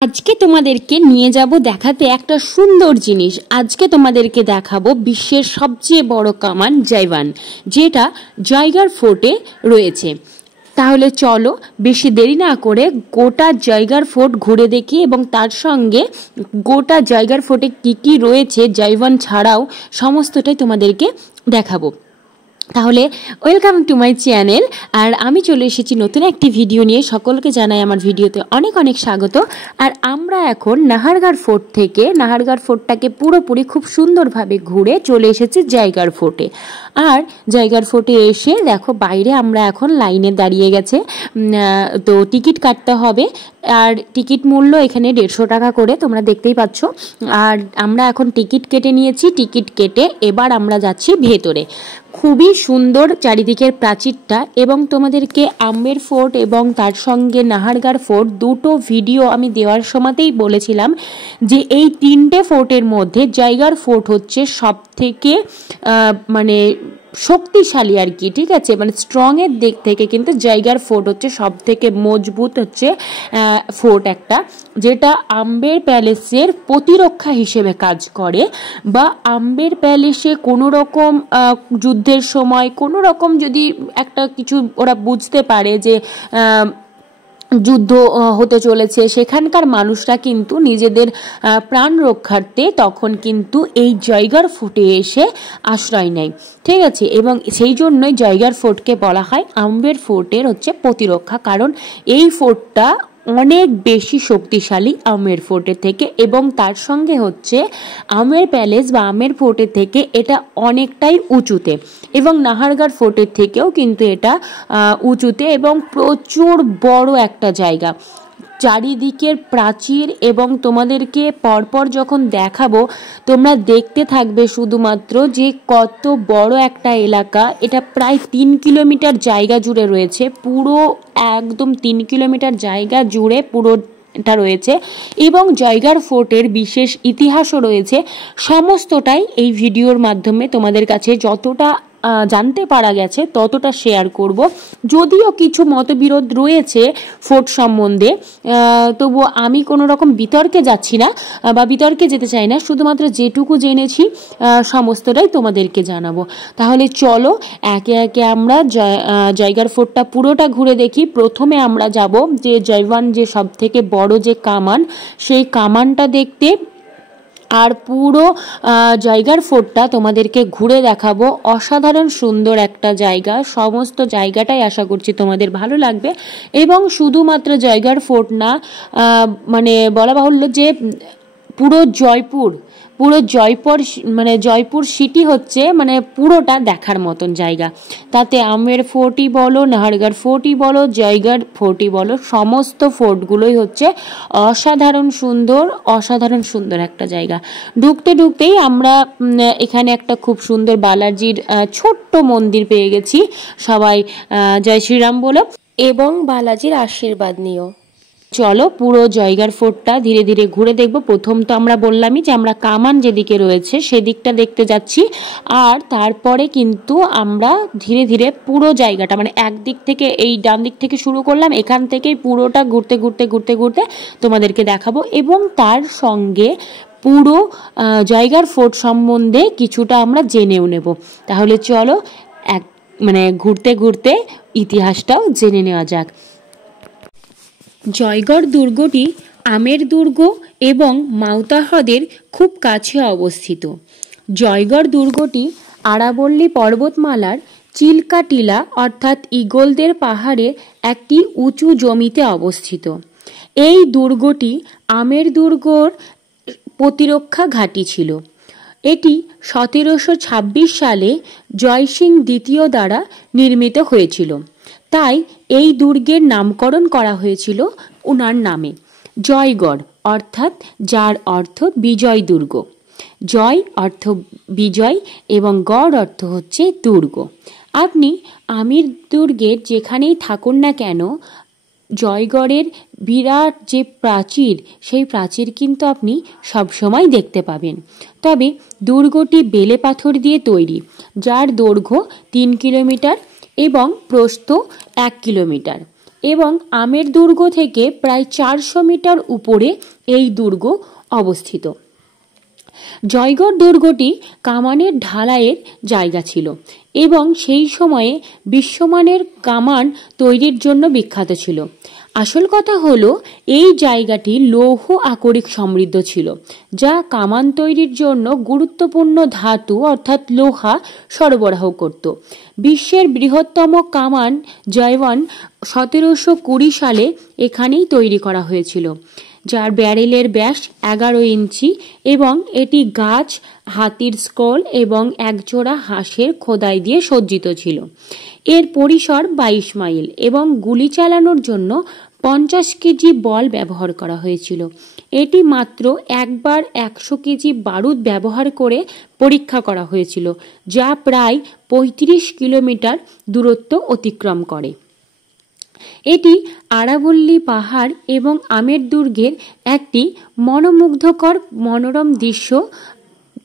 আজকে তোমাদেরকে নিয়ে যাব দেখাতে একটা সুন্দর জিনিস। আজকে তোমাদেরকে দেখাবো বিশ্বের সবচেয়ে বড় কামান জয়ওয়ান, যেটা জয়গড় ফোর্টে রয়েছে। তাহলে চলো বেশি দেরি না করে গোটা জয়গড় ফোর্ট ঘুরে দেখি এবং তার সঙ্গে গোটা জয়গড় ফোর্টে কি কি রয়েছে জয়ওয়ান ছাড়াও সমস্তটাই তোমাদেরকে দেখাবো। তাহলে ওয়েলকাম টু মাই চ্যানেল। আর আমি চলে এসেছি নতুন একটি ভিডিও নিয়ে। সকলকে জানাই আমার ভিডিওতে অনেক অনেক স্বাগত। আর আমরা এখন নাহারগড় ফোর্ট থেকে নাহারগড় ফোর্টটাকে পুরোপুরি খুব সুন্দরভাবে ঘুরে চলে এসেছি জয়গড় ফোর্টে। আর জয়গড় ফোর্টে এসে দেখো বাইরে আমরা এখন লাইনে দাঁড়িয়ে গেছে, তো টিকিট কাটতে হবে। আর টিকিট মূল্য এখানে 150 টাকা করে, তোমরা দেখতেই পাচ্ছ। আর আমরা এখন টিকিট কেটে নিয়েছি। টিকিট কেটে এবার আমরা যাচ্ছি ভেতরে। খুবই সুন্দর চারিদিকের প্রাচীরটা, এবং তোমাদেরকে আম্বের ফোর্ট এবং তার সঙ্গে নাহারগড় ফোর্ট দুটো ভিডিও আমি দেওয়ার সময়তেই বলেছিলাম যে এই তিনটে ফোর্টের মধ্যে জয়গড় ফোর্ট হচ্ছে সব থেকে মানে শক্তিশালী আর কি, ঠিক আছে, মানে স্ট্রংয়ের দিক থেকে কিন্তু জয়গড় ফোর্ট হচ্ছে সব থেকে মজবুত হচ্ছে ফোর্ট একটা, যেটা আম্বের প্যালেসের প্রতিরক্ষা হিসেবে কাজ করে। বা আম্বের প্যালেসে কোনো রকম যুদ্ধের সময় কোনো রকম যদি একটা কিছু ওরা বুঝতে পারে যে যুদ্ধ হতে চলেছে, সেখানকার মানুষরা কিন্তু নিজেদের প্রাণ রক্ষার্থে তখন কিন্তু এই জয়গড় ফোর্টে এসে আশ্রয় নেয়, ঠিক আছে। এবং সেই জন্যই জয়গড় ফোর্টকে বলা হয় আম্বের ফোর্টের হচ্ছে প্রতিরক্ষা, কারণ এই ফোর্টটা অনেক বেশি শক্তিশালী আমের ফোর্টের থেকে। এবং তার সঙ্গে হচ্ছে আমের প্যালেস বা আমের ফোর্টের থেকে এটা অনেকটাই উঁচুতে, এবং নাহারগড় ফোর্টের থেকেও কিন্তু এটা উঁচুতে এবং প্রচুর বড় একটা জায়গা। চারিদিকের প্রাচীর, এবং তোমাদেরকে পরপর যখন দেখাবো তোমরা দেখতে থাকবে শুধুমাত্র যে কত বড় একটা এলাকা। এটা প্রায় 3 কিলোমিটার জায়গা জুড়ে রয়েছে, পুরো একদম 3 কিলোমিটার জায়গা জুড়ে পুরোটা রয়েছে। এবং জয়গড় ফোর্টের বিশেষ ইতিহাসও রয়েছে। সমস্তটাই এই ভিডিওর মাধ্যমে তোমাদের কাছে যতটা জানতে পারা গেছে ততটা শেয়ার করব। যদিও কিছু মতবিরোধ রয়েছে ফোর্ট সম্বন্ধে, তবুও আমি কোনো রকম বিতর্কে যাচ্ছি না বা বিতর্কে যেতে চাই না, শুধুমাত্র যেটুকু জেনেছি সমস্তটাই তোমাদেরকে জানাবো। তাহলে চলো একে একে আমরা জয়গড় ফোর্টটা পুরোটা ঘুরে দেখি। প্রথমে আমরা যাব যে জয়ওয়ান যে সব থেকে বড় যে কামান, সেই কামানটা দেখতে। আর পুরো জয়গড় ফোর্টটা তোমাদেরকে ঘুরে দেখাবো। অসাধারণ সুন্দর একটা জায়গা, সমস্ত জায়গাটাই আশা করছি তোমাদের ভালো লাগবে। এবং শুধুমাত্র জয়গড় ফোর্ট না, মানে বলা বাহুল্য যে পুরো জয়পুর সিটি হচ্ছে মানে পুরোটা দেখার মতন জায়গা। তাতে আমের ফোর্টই বলো, নাহারগড় ফোর্টই বলো, জয়গড় ফোর্টই বলো, সমস্ত ফোর্টগুলোই হচ্ছে অসাধারণ সুন্দর একটা জায়গা। ঢুকতেই আমরা এখানে একটা খুব সুন্দর বালাজির ছোট্ট মন্দির পেয়ে গেছি। সবাই জয় শ্রীরাম বলো এবং বালাজির আশীর্বাদ নিও। চলো পুরো জয়গড় ফোর্টটা ধীরে ধীরে ঘুরে দেখব। প্রথম তো আমরা বললামই যে আমরা কামান যেদিকে রয়েছে সেদিকটা দেখতে যাচ্ছি, আর তারপরে কিন্তু আমরা ধীরে ধীরে পুরো জায়গাটা মানে একদিক থেকে এই ডান দিক থেকে শুরু করলাম, এখান থেকেই পুরোটা ঘুরতে তোমাদেরকে দেখাবো। এবং তার সঙ্গে পুরো জয়গড় ফোর্ট সম্বন্ধে কিছুটা আমরা জেনেও নেব। তাহলে চলো ঘুরতে ইতিহাসটাও জেনে নেওয়া যাক। জয়গড় দুর্গটি আমের দুর্গ এবং মাউতা হ্রদের খুব কাছে অবস্থিত। জয়গড় দুর্গটি আরাবল্লী পর্বতমালার চিল্কা টিলা অর্থাৎ ঈগলদের পাহাড়ের একটি উঁচু জমিতে অবস্থিত। এই দুর্গটি আমের দুর্গর প্রতিরক্ষা ঘাঁটি ছিল। এটি 1726 সালে জয়সিং দ্বিতীয় দ্বারা নির্মিত হয়েছিল, তাই এই দুর্গের নামকরণ করা হয়েছিল ওনার নামে। জয়গড় অর্থাৎ যার অর্থ বিজয় দুর্গ, জয় অর্থ বিজয় এবং গড় অর্থ হচ্ছে দুর্গ। আপনি আমির দুর্গের যেখানেই থাকুন না কেন, জয়গড়ের বিরাট যে প্রাচীর, সেই প্রাচীর কিন্তু আপনি সবসময় দেখতে পাবেন। তবে দুর্গটি বেলে পাথর দিয়ে তৈরি, যার দৈর্ঘ্য 3 কিলোমিটার এবং প্রস্থ 1 কিলোমিটার। এবং আমের দুর্গ থেকে প্রায় 400 মিটার উপরে এই দুর্গ অবস্থিত। জয়গড় দুর্গটি কামানের ঢালাইয়ের জায়গা ছিল এবং সেই সময়ে বিশ্বমানের কামান তৈরির জন্য বিখ্যাত ছিল। আসল কথা হলো এই জায়গাটি লৌহ আকরিক সমৃদ্ধ ছিল, যা কামান তৈরির জন্য গুরুত্বপূর্ণ ধাতু অর্থাৎ লোহা সরবরাহ করত। বিশ্বের বৃহত্তম কামান জয়ওয়ান 1720 সালে এখানেই তৈরি করা হয়েছিল, যার ব্যারেলের ব্যাস 11 ইঞ্চি এবং এটি গাছ, হাতির স্কল এবং একজোড়া হাঁসের খোদাই দিয়ে সজ্জিত ছিল। এর পরিসর 22 মাইল এবং গুলি চালানোর জন্য 50 কেজি বল ব্যবহার করা হয়েছিল। এটি মাত্র একবার 100 কেজি বারুদ ব্যবহার করে পরীক্ষা করা হয়েছিল, যা প্রায় 35 কিলোমিটার দূরত্ব অতিক্রম করে। এটি আরাবল্লী পাহাড় এবং আমের দুর্গের একটি মনোমুগ্ধকর মনোরম দৃশ্য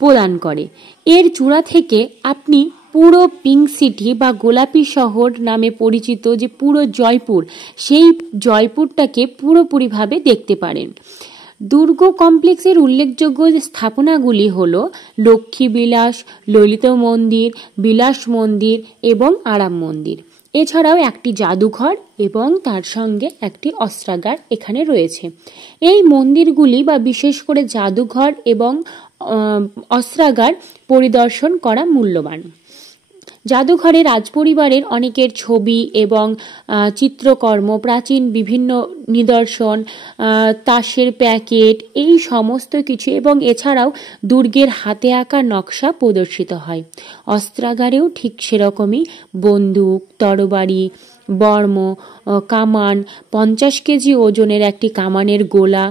প্রদান করে। এর চূড়া থেকে আপনি পুরো পিঙ্ক সিটি বা গোলাপি শহর নামে পরিচিত যে পুরো জয়পুর, সেই জয়পুরটাকে পুরোপুরিভাবে দেখতে পারেন। দুর্গ কমপ্লেক্সের উল্লেখযোগ্য স্থাপনাগুলি হল লক্ষ্মী বিলাস, ললিত মন্দির, বিলাস মন্দির এবং আরাম মন্দির। এছাড়াও একটি জাদুঘর এবং তার সঙ্গে একটি অস্ত্রাগার এখানে রয়েছে। এই মন্দিরগুলি বা বিশেষ করে জাদুঘর এবং অস্ত্রাগার পরিদর্শন করা মূল্যবান। জাদুঘরে রাজপরিবারের অনেকের ছবি এবং চিত্রকর্ম, প্রাচীন বিভিন্ন নিদর্শন, তাসের প্যাকেট, এই সমস্ত কিছু এবং এছাড়াও দুর্গের হাতে আঁকা নকশা প্রদর্শিত হয়। অস্ত্রাগারেও ঠিক সেরকমই বন্দুক, তরবারি, বর্ম, কামান, 50 কেজি ওজনের একটি কামানের গোলা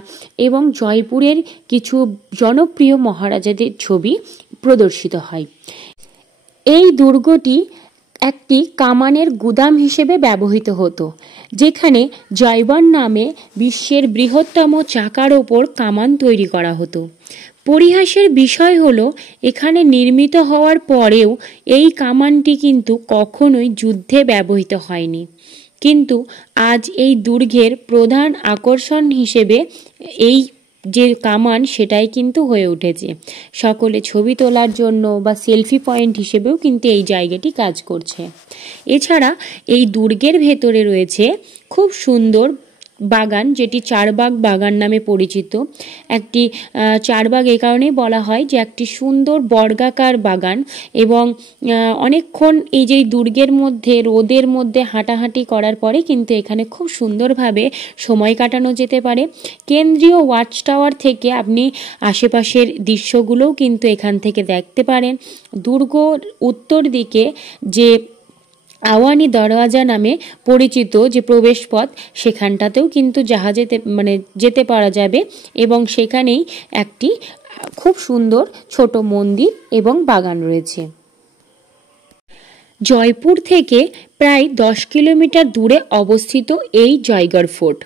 এবং জয়পুরের কিছু জনপ্রিয় মহারাজাদের ছবি প্রদর্শিত হয়। এই দুর্গটি একটি কামানের গুদাম হিসেবে ব্যবহৃত হতো, যেখানে জয়বান নামে বিশ্বের বৃহত্তম চাকার ওপর কামান তৈরি করা হতো। পরিহাসের বিষয় হলো এখানে নির্মিত হওয়ার পরেও এই কামানটি কিন্তু কখনোই যুদ্ধে ব্যবহৃত হয়নি, কিন্তু আজ এই দুর্গের প্রধান আকর্ষণ হিসেবে এই যে কামান সেটাই কিন্তু হয়ে উঠেছে। সকলে ছবি তোলার জন্য বা সেলফি পয়েন্ট হিসেবেও কিন্তু এই জায়গাটি কাজ করছে। এছাড়া এই দুর্গের ভেতরে রয়েছে খুব সুন্দর বাগান, যেটি চারবাগ বাগান নামে পরিচিত। একটি চারবাগ এই কারণেই বলা হয় যে একটি সুন্দর বর্গাকার বাগান এবং অনেকক্ষণ এই যে দুর্গের মধ্যে রোদের মধ্যে হাঁটাহাঁটি করার পরে কিন্তু এখানে খুব সুন্দরভাবে সময় কাটানো যেতে পারে। কেন্দ্রীয় ওয়াচ টাওয়ার থেকে আপনি আশেপাশের দৃশ্যগুলোও কিন্তু এখান থেকে দেখতে পারেন। দুর্গ উত্তর দিকে যে আওয়ানি দরওয়াজা নামে পরিচিত যে প্রবেশপথ, সেখানটাতেও কিন্তু জাহাজে যেতে পারা যাবে এবং সেখানেই একটি খুব সুন্দর ছোট মন্দির এবং বাগান রয়েছে। জয়পুর থেকে প্রায় 10 কিলোমিটার দূরে অবস্থিত এই জয়গড় ফোর্ট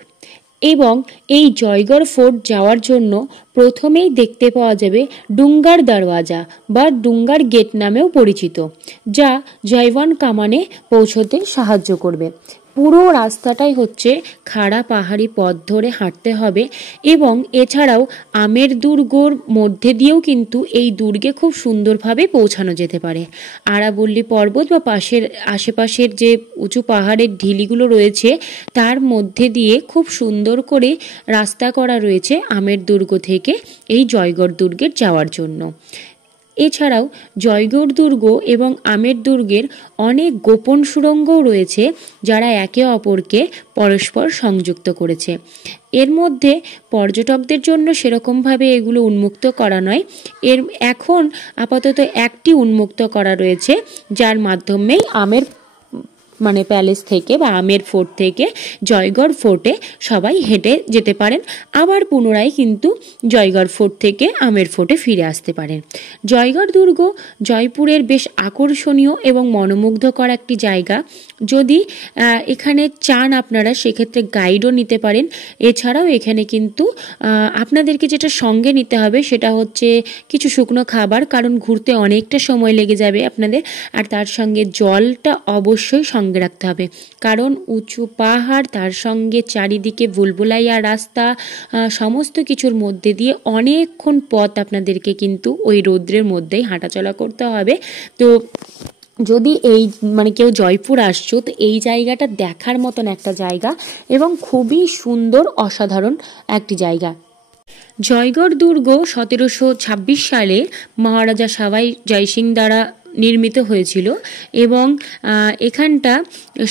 এবং এই জয়গড় ফোর্ট যাওয়ার জন্য প্রথমেই দেখতে পাওয়া যাবে ডুঙ্গার দরওয়াজা বা ডুঙ্গার গেট নামেও পরিচিত, যা জয়ওয়ান কামানে পৌঁছতে সাহায্য করবে। পুরো রাস্তাটাই হচ্ছে খাড়া পাহাড়ি পথ ধরে হাঁটতে হবে এবং এছাড়াও আমের দুর্গর মধ্যে দিয়েও কিন্তু এই দুর্গে খুব সুন্দরভাবে পৌঁছানো যেতে পারে। আরাবল্লী পর্বত বা আশেপাশের যে উঁচু পাহাড়ের ঢিলিগুলো রয়েছে তার মধ্যে দিয়ে খুব সুন্দর করে রাস্তা করা রয়েছে আমের দুর্গ থেকে এই জয়গড় দুর্গের যাওয়ার জন্য। এছাড়াও জয়গড় দুর্গ এবং আমের দুর্গের অনেক গোপন সুড়ঙ্গও রয়েছে, যারা একে অপরকে পরস্পর সংযুক্ত করেছে। এর মধ্যে পর্যটকদের জন্য সেরকমভাবে এগুলো উন্মুক্ত করা নয়। এখন আপাতত একটি উন্মুক্ত করা রয়েছে, যার মাধ্যমেই আমের প্যালেস থেকে বা আমের ফোর্ট থেকে জয়গড় ফোর্টে সবাই হেঁটে যেতে পারেন, আবার পুনরায় কিন্তু জয়গড় ফোর্ট থেকে আমের ফোর্টে ফিরে আসতে পারেন। জয়গড় দুর্গ জয়পুরের বেশ আকর্ষণীয় এবং মনোমুগ্ধকর একটি জায়গা। যদি এখানে চান আপনারা সেক্ষেত্রে গাইডও নিতে পারেন। এছাড়াও এখানে কিন্তু আপনাদেরকে যেটা সঙ্গে নিতে হবে সেটা হচ্ছে কিছু শুকনো খাবার, কারণ ঘুরতে অনেকটা সময় লেগে যাবে আপনাদের, আর তার সঙ্গে জলটা অবশ্যই সঙ্গে সঙ্গে রাখতে হবে, কারণ উঁচু পাহাড়, তার সঙ্গে চারিদিকে বুলবুলাইয়া রাস্তা, সমস্ত কিছুর মধ্যে দিয়ে অনেকক্ষণ পথ আপনাদেরকে কিন্তু ওই রৌদ্রের মধ্যেই হাঁটাচলা করতে হবে। তো যদি এই কেউ জয়পুর আসছো, তো এই জায়গাটা দেখার মতন একটা জায়গা এবং খুবই সুন্দর, অসাধারণ একটি জায়গা। জয়গড় দুর্গ 1726 সালে মহারাজা সবাই জয়সিং দ্বারা নির্মিত হয়েছিল এবং এখানটা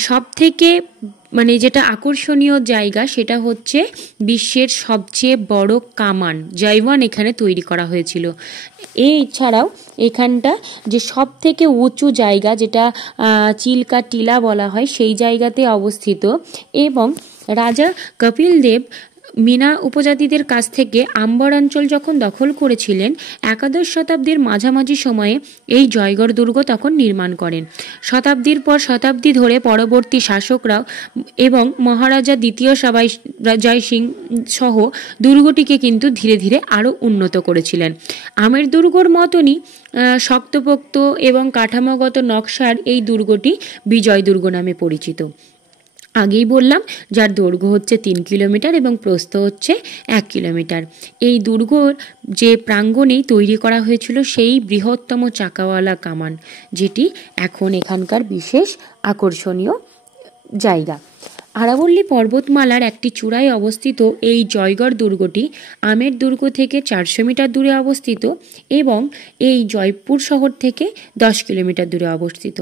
সব থেকে যেটা আকর্ষণীয় জায়গা সেটা হচ্ছে বিশ্বের সবচেয়ে বড় কামান জয়ওয়ান এখানে তৈরি করা হয়েছিল। এছাড়াও এখানটা যে সব থেকে উঁচু জায়গা, যেটা চিল্কা টিলা বলা হয়, সেই জায়গাতে অবস্থিত এবং রাজা কপিল দেব মিনা উপজাতিদের কাছ থেকে আম্বর অঞ্চল যখন দখল করেছিলেন, একাদশ শতাব্দীর মাঝামাঝি সময়ে এই জয়গড় দুর্গ তখন নির্মাণ করেন। শতাব্দীর পর শতাব্দী ধরে পরবর্তী শাসকরাও এবং মহারাজা দ্বিতীয় সবাই জয়সিং সহ দুর্গটিকে কিন্তু ধীরে ধীরে আরও উন্নত করেছিলেন। আমের দুর্গর মতনই শক্তপোক্ত এবং কাঠামোগত নকশার এই দুর্গটি বিজয় দুর্গ নামে পরিচিত। আগেই বললাম, যার দৈর্ঘ্য হচ্ছে 3 কিলোমিটার এবং প্রস্থ হচ্ছে 1 কিলোমিটার। এই দুর্গর যে প্রাঙ্গণেই তৈরি করা হয়েছিল সেই বৃহত্তম চাকাওয়ালা কামান, যেটি এখন এখানকার বিশেষ আকর্ষণীয় জায়গা। আরাবল্লী পর্বতমালার একটি চূড়ায় অবস্থিত এই জয়গড় দুর্গটি আমের দুর্গ থেকে 400 মিটার দূরে অবস্থিত এবং এই জয়পুর শহর থেকে 10 কিলোমিটার দূরে অবস্থিত।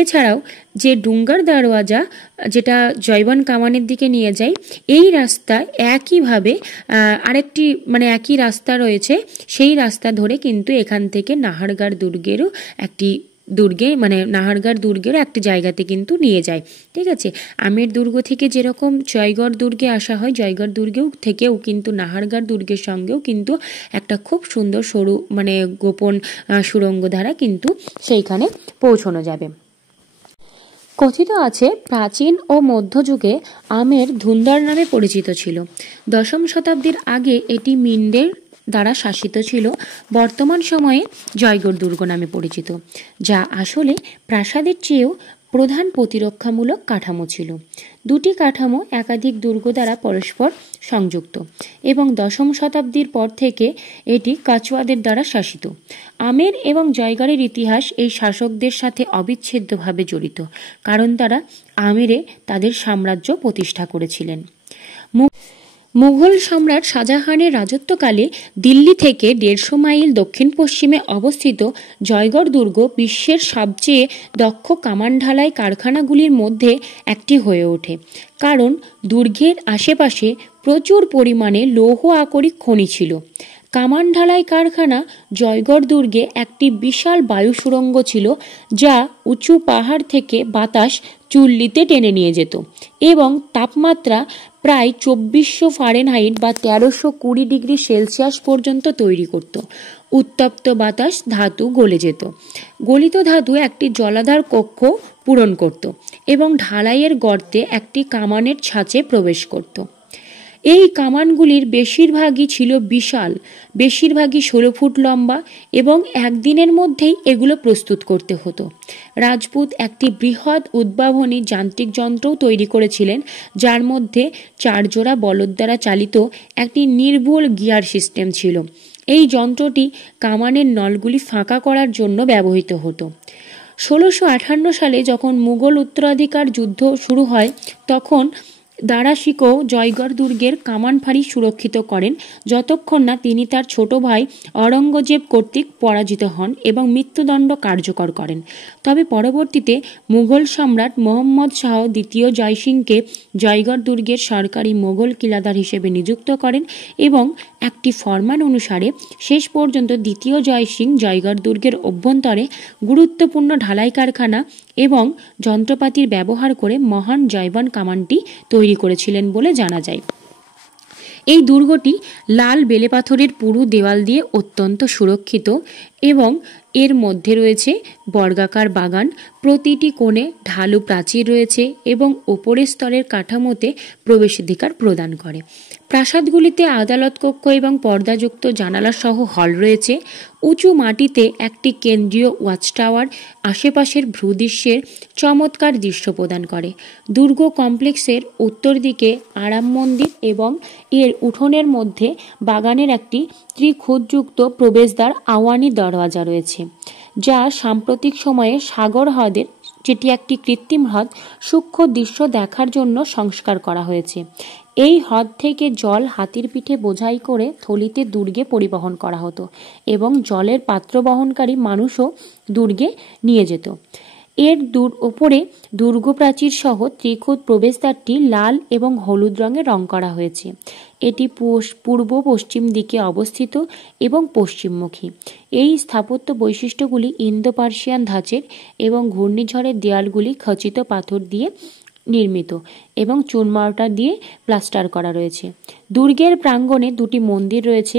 এছাড়াও যে ডুঙ্গার দরওয়াজা, যেটা জয়ওয়ান কামানের দিকে নিয়ে যায়, এই রাস্তা একইভাবে আরেকটি একই রাস্তা রয়েছে, সেই রাস্তা ধরে কিন্তু এখান থেকে নাহারগড় দুর্গেরও নাহারগড় দুর্গের একটি জায়গাতে কিন্তু নিয়ে যায়। ঠিক আছে, আমের দুর্গ থেকে যেরকম জয়গড় দুর্গে আসা হয়, জয়গড় দুর্গেও থেকেও কিন্তু নাহারগড় দুর্গের সঙ্গেও কিন্তু একটা খুব সুন্দর সরু গোপন সুড়ঙ্গ দ্বারা কিন্তু সেইখানে পৌঁছানো যাবে। কথিত আছে প্রাচীন ও মধ্যযুগে আমের ধুন্দার নামে পরিচিত ছিল। 10ম শতাব্দীর আগে এটি মিন্ডের দ্বারা শাসিত ছিল, বর্তমান সময়ে জয়গড় দুর্গ নামে পরিচিত, যা আসলে প্রাসাদের চেয়েও প্রধান প্রতিরক্ষামূলক কাঠামো ছিল। দুটি কাঠামো একাধিক দুর্গ দ্বারা পরস্পর সংযুক্ত এবং 10ম শতাব্দীর পর থেকে এটি কাচওয়াদের দ্বারা শাসিত। আমের এবং জয়গড়ের ইতিহাস এই শাসকদের সাথে অবিচ্ছেদ্যভাবে জড়িত, কারণ তারা আমেরে তাদের সাম্রাজ্য প্রতিষ্ঠা করেছিলেন। মুঘল সম্রাট শাহজাহানের রাজত্বকালে দিল্লি থেকে 150 মাইল দক্ষিণ পশ্চিমে অবস্থিত জয়গড় দুর্গ বিশ্বের সবচেয়ে দক্ষ কামান ঢালাই কারখানাগুলির মধ্যে একটি হয়ে ওঠে, কারণ দুর্গের আশেপাশে প্রচুর পরিমাণে লৌহ আকরিক খনি ছিল। কামান ঢালাই কারখানা জয়গড় দুর্গে একটি বিশাল বায়ু সুড়ঙ্গ ছিল, যা উঁচু পাহাড় থেকে বাতাস চুল্লিতে টেনে নিয়ে যেত এবং তাপমাত্রা প্রায় 2400 ফারেনহাইট বা 1320 ডিগ্রি সেলসিয়াস পর্যন্ত তৈরি করত। উত্তপ্ত বাতাস ধাতু গলে যেত। গলিত ধাতু একটি জলাধার কক্ষ পূরণ করত এবং ঢালাইয়ের গর্তে একটি কামানের ছাঁচে প্রবেশ করত। এই কামানগুলির বেশিরভাগই ছিল বিশাল, বেশিরভাগই 16 ফুট লম্বা এবং একদিনের মধ্যেই এগুলো প্রস্তুত করতে হতো। রাজপুত একটি বৃহৎ উদ্ভাবনী যান্ত্রিক যন্ত্রও তৈরি করেছিলেন, যার মধ্যে 4 জোড়া বলদ দ্বারা চালিত একটি নির্ভুল গিয়ার সিস্টেম ছিল। এই যন্ত্রটি কামানের নলগুলি ফাঁকা করার জন্য ব্যবহৃত হতো। 1658 সালে যখন মুঘল উত্তরাধিকার যুদ্ধ শুরু হয়, তখন দারা শিকো জয়গড় দুর্গের কামান ফাঁড়ি সুরক্ষিত করেন, যতক্ষণ না তিনি তার ছোট ভাই অরঙ্গজেব কর্তৃক পরাজিত হন এবং মৃত্যুদণ্ড কার্যকর করেন। তবে পরবর্তীতে মুঘল সম্রাট মোহাম্মদ শাহ দ্বিতীয় জয়সিংকে জয়গড় দুর্গের সরকারি মোগল কিলাদার হিসেবে নিযুক্ত করেন এবং একটি ফরমান অনুসারে শেষ পর্যন্ত দ্বিতীয় জয়সিং জয়গড় দুর্গের অভ্যন্তরে গুরুত্বপূর্ণ ঢালাই কারখানা এবং যন্ত্রপাতির ব্যবহার করে মহান জয়ওয়ান কামানটি তৈরি করেছিলেন বলে জানা যায়। এই দুর্গটি লাল বেলেপাথরের পুরু দেওয়াল দিয়ে অত্যন্ত সুরক্ষিত এবং এর মধ্যে রয়েছে বর্গাকার বাগান, প্রতিটি কোণে ঢালু প্রাচীর রয়েছে এবং ওপরের স্তরের কাঠামোতে প্রবেশাধিকার প্রদান করে। প্রাসাদগুলিতে আদালত কক্ষ এবং পর্দাযুক্ত জানালা সহ হল রয়েছে। উঁচু মাটিতে একটি কেন্দ্রীয় ওয়াচ টাওয়ার আশেপাশের ভূদৃশ্যের চমৎকার দৃশ্য প্রদান করে। দুর্গ কমপ্লেক্সের উত্তর দিকে আরাম মন্দির এবং এর উঠোনের মধ্যে বাগানের একটি ত্রিখুঁতযুক্ত প্রবেশদ্বার আওয়ানি দরওয়াজা রয়েছে, যা সাম্প্রতিক সময়ে সাগর হ্রদের, যেটি একটি কৃত্রিম হ্রদ, সূক্ষ্ম দৃশ্য দেখার জন্য সংস্কার করা হয়েছে। এই হ্রদ থেকে জল হাতির পিঠে বোঝাই করে থলিতে দুর্গে পরিবহন করা হতো এবং জলের পাত্র বহনকারী মানুষও দুর্গে নিয়ে যেত। এর ওপরে দুর্গ প্রাচীর সহ ত্রিখুঁত প্রবেশদ্বারটি লাল এবং হলুদ রঙে রং করা হয়েছে। এটি পূর্ব পশ্চিম দিকে অবস্থিত এবং পশ্চিমমুখী। এই স্থাপত্য বৈশিষ্ট্যগুলি ইন্দো পার্সিয়ান ধাঁচের এবং ঘূর্ণিঝড়ের দেয়ালগুলি খচিত পাথর দিয়ে নির্মিত এবং চুনমার্টার দিয়ে প্লাস্টার করা রয়েছে। দুর্গের প্রাঙ্গণে দুটি মন্দির রয়েছে,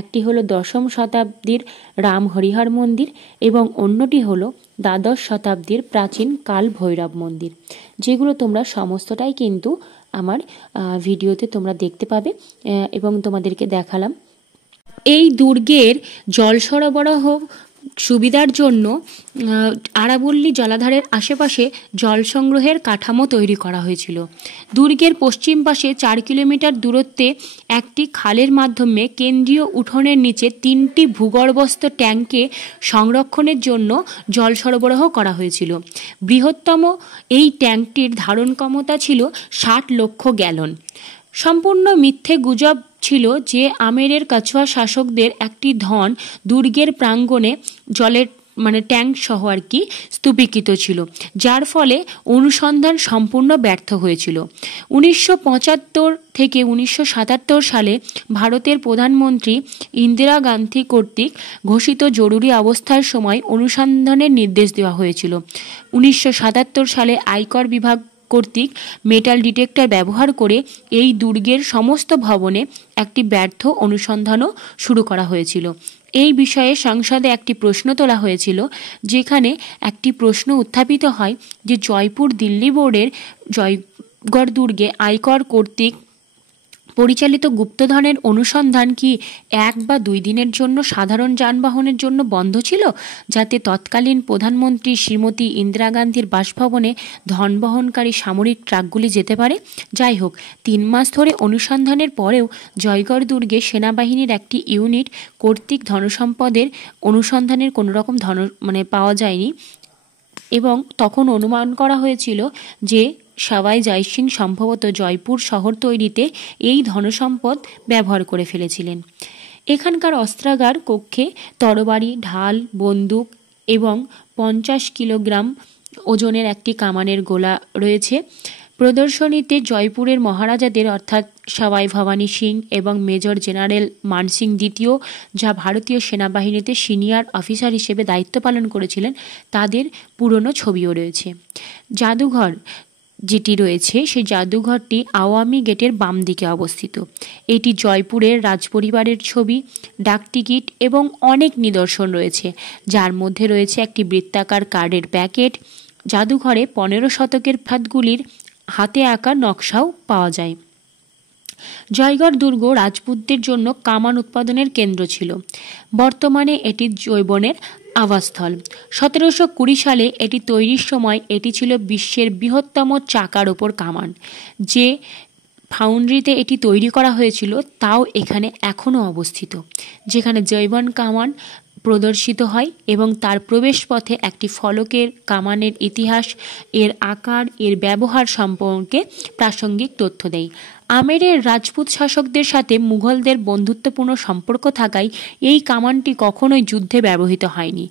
একটি হলো দশম শতাব্দীর রাম হরিহর মন্দির এবং অন্যটি হলো দ্বাদশ শতাব্দীর প্রাচীন কাল ভৈরব মন্দির, যেগুলো তোমরা সমস্তটাই কিন্তু আমার ভিডিওতে তোমরা দেখতে পাবে এবং তোমাদেরকে দেখালাম। এই দুর্গের জল সরবরাহ সুবিধার জন্য আরাবল্লী জলাধারের আশেপাশে জল সংগ্রহের কাঠামো তৈরি করা হয়েছিল। দুর্গের পশ্চিম পাশে 4 কিলোমিটার দূরত্বে একটি খালের মাধ্যমে কেন্দ্রীয় উঠোনের নিচে 3টি ভূগর্ভস্থ ট্যাঙ্কে সংরক্ষণের জন্য জল সরবরাহ করা হয়েছিল। বৃহত্তম এই ট্যাঙ্কটির ধারণ ক্ষমতা ছিল 60 লক্ষ গ্যালন। সম্পূর্ণ মিথ্যে গুজব ছিল যে আমেরের কাছুয়া শাসকদের একটি ধন দুর্গের প্রাঙ্গণে জলের ট্যাঙ্ক সহ স্তূপীকৃত ছিল, যার ফলে অনুসন্ধান সম্পূর্ণ ব্যর্থ হয়েছিল। 1975 থেকে 1977 সালে ভারতের প্রধানমন্ত্রী ইন্দিরা গান্ধী কর্তৃক ঘোষিত জরুরি অবস্থার সময় অনুসন্ধানের নির্দেশ দেওয়া হয়েছিল। 1977 সালে আয়কর বিভাগ কর্তৃক মেটাল ডিটেক্টর ব্যবহার করে এই দুর্গের সমস্ত ভবনে একটি ব্যর্থ অনুসন্ধানও শুরু করা হয়েছিল। এই বিষয়ে সংসদে একটি প্রশ্ন তোলা হয়েছিল, যেখানে একটি প্রশ্ন উত্থাপিত হয় যে জয়পুর দিল্লি বোর্ডের জয়গড় দুর্গে আয়কর কর্তৃক পরিচালিত গুপ্তধনের অনুসন্ধান কি 1 বা 2 দিনের জন্য সাধারণ যানবাহনের জন্য বন্ধ ছিল, যাতে তৎকালীন প্রধানমন্ত্রী শ্রীমতী ইন্দিরা গান্ধীর বাসভবনে ধন বহনকারী সামরিক ট্রাকগুলি যেতে পারে। যাই হোক, 3 মাস ধরে অনুসন্ধানের পরেও জয়গড় দুর্গে সেনাবাহিনীর একটি ইউনিট কর্তৃক ধনসম্পদের অনুসন্ধানের কোনো রকম পাওয়া যায়নি এবং তখন অনুমান করা হয়েছিল যে সবাই জয়সিং সম্ভবত জয়পুর শহর তৈরিতে এই ধনসম্পদ ব্যবহার করে ফেলেছিলেন। এখানকার অস্ত্রাগার কক্ষে তরবারি, ঢাল, বন্দুক এবং 50 কিলোগ্রাম ওজনের একটি কামানের গোলা রয়েছে। প্রদর্শনীতে জয়পুরের মহারাজাদের অর্থাৎ সবাই ভবানী সিং এবং মেজর জেনারেল মানসিং দ্বিতীয়, যা ভারতীয় সেনাবাহিনীতে সিনিয়র অফিসার হিসেবে দায়িত্ব পালন করেছিলেন, তাদের পুরনো ছবিও রয়েছে। জাদুঘর যেটি রয়েছে, সেই জাদুঘরটি আওয়ামী গেটের বাম দিকে অবস্থিত। এটি জয়পুরের রাজপরিবারের ছবি, ডাকটিকিট এবং অনেক নিদর্শন রয়েছে, যার মধ্যে রয়েছে একটি বৃত্তাকার কার্ডের প্যাকেট। জাদুঘরে 15 শতকের প্রাসাদগুলির হাতে আঁকা নকশাও পাওয়া যায়। জয়গড় দুর্গ রাজপুতদের জন্য কামান উৎপাদনের কেন্দ্র ছিল। বর্তমানে এটি যৌবনের আবাসস্থল। 1720 সালে এটি তৈরির সময় এটি ছিল বিশ্বের বৃহত্তম চাকার ওপর কামান। যে ফাউন্ড্রিতে এটি তৈরি করা হয়েছিল তাও এখানে এখনও অবস্থিত, যেখানে যৌবন কামান প্রদর্শিত হয় এবং তার প্রবেশপথে একটি ফলকের কামানের ইতিহাস, এর আকার, এর ব্যবহার সম্পর্কে প্রাসঙ্গিক তথ্য দেয়। আমেরের রাজপুত শাসকদের সাথে মুঘলদের বন্ধুত্বপূর্ণ সম্পর্ক থাকায় এই কামানটি কখনোই যুদ্ধে ব্যবহৃত হয়নি।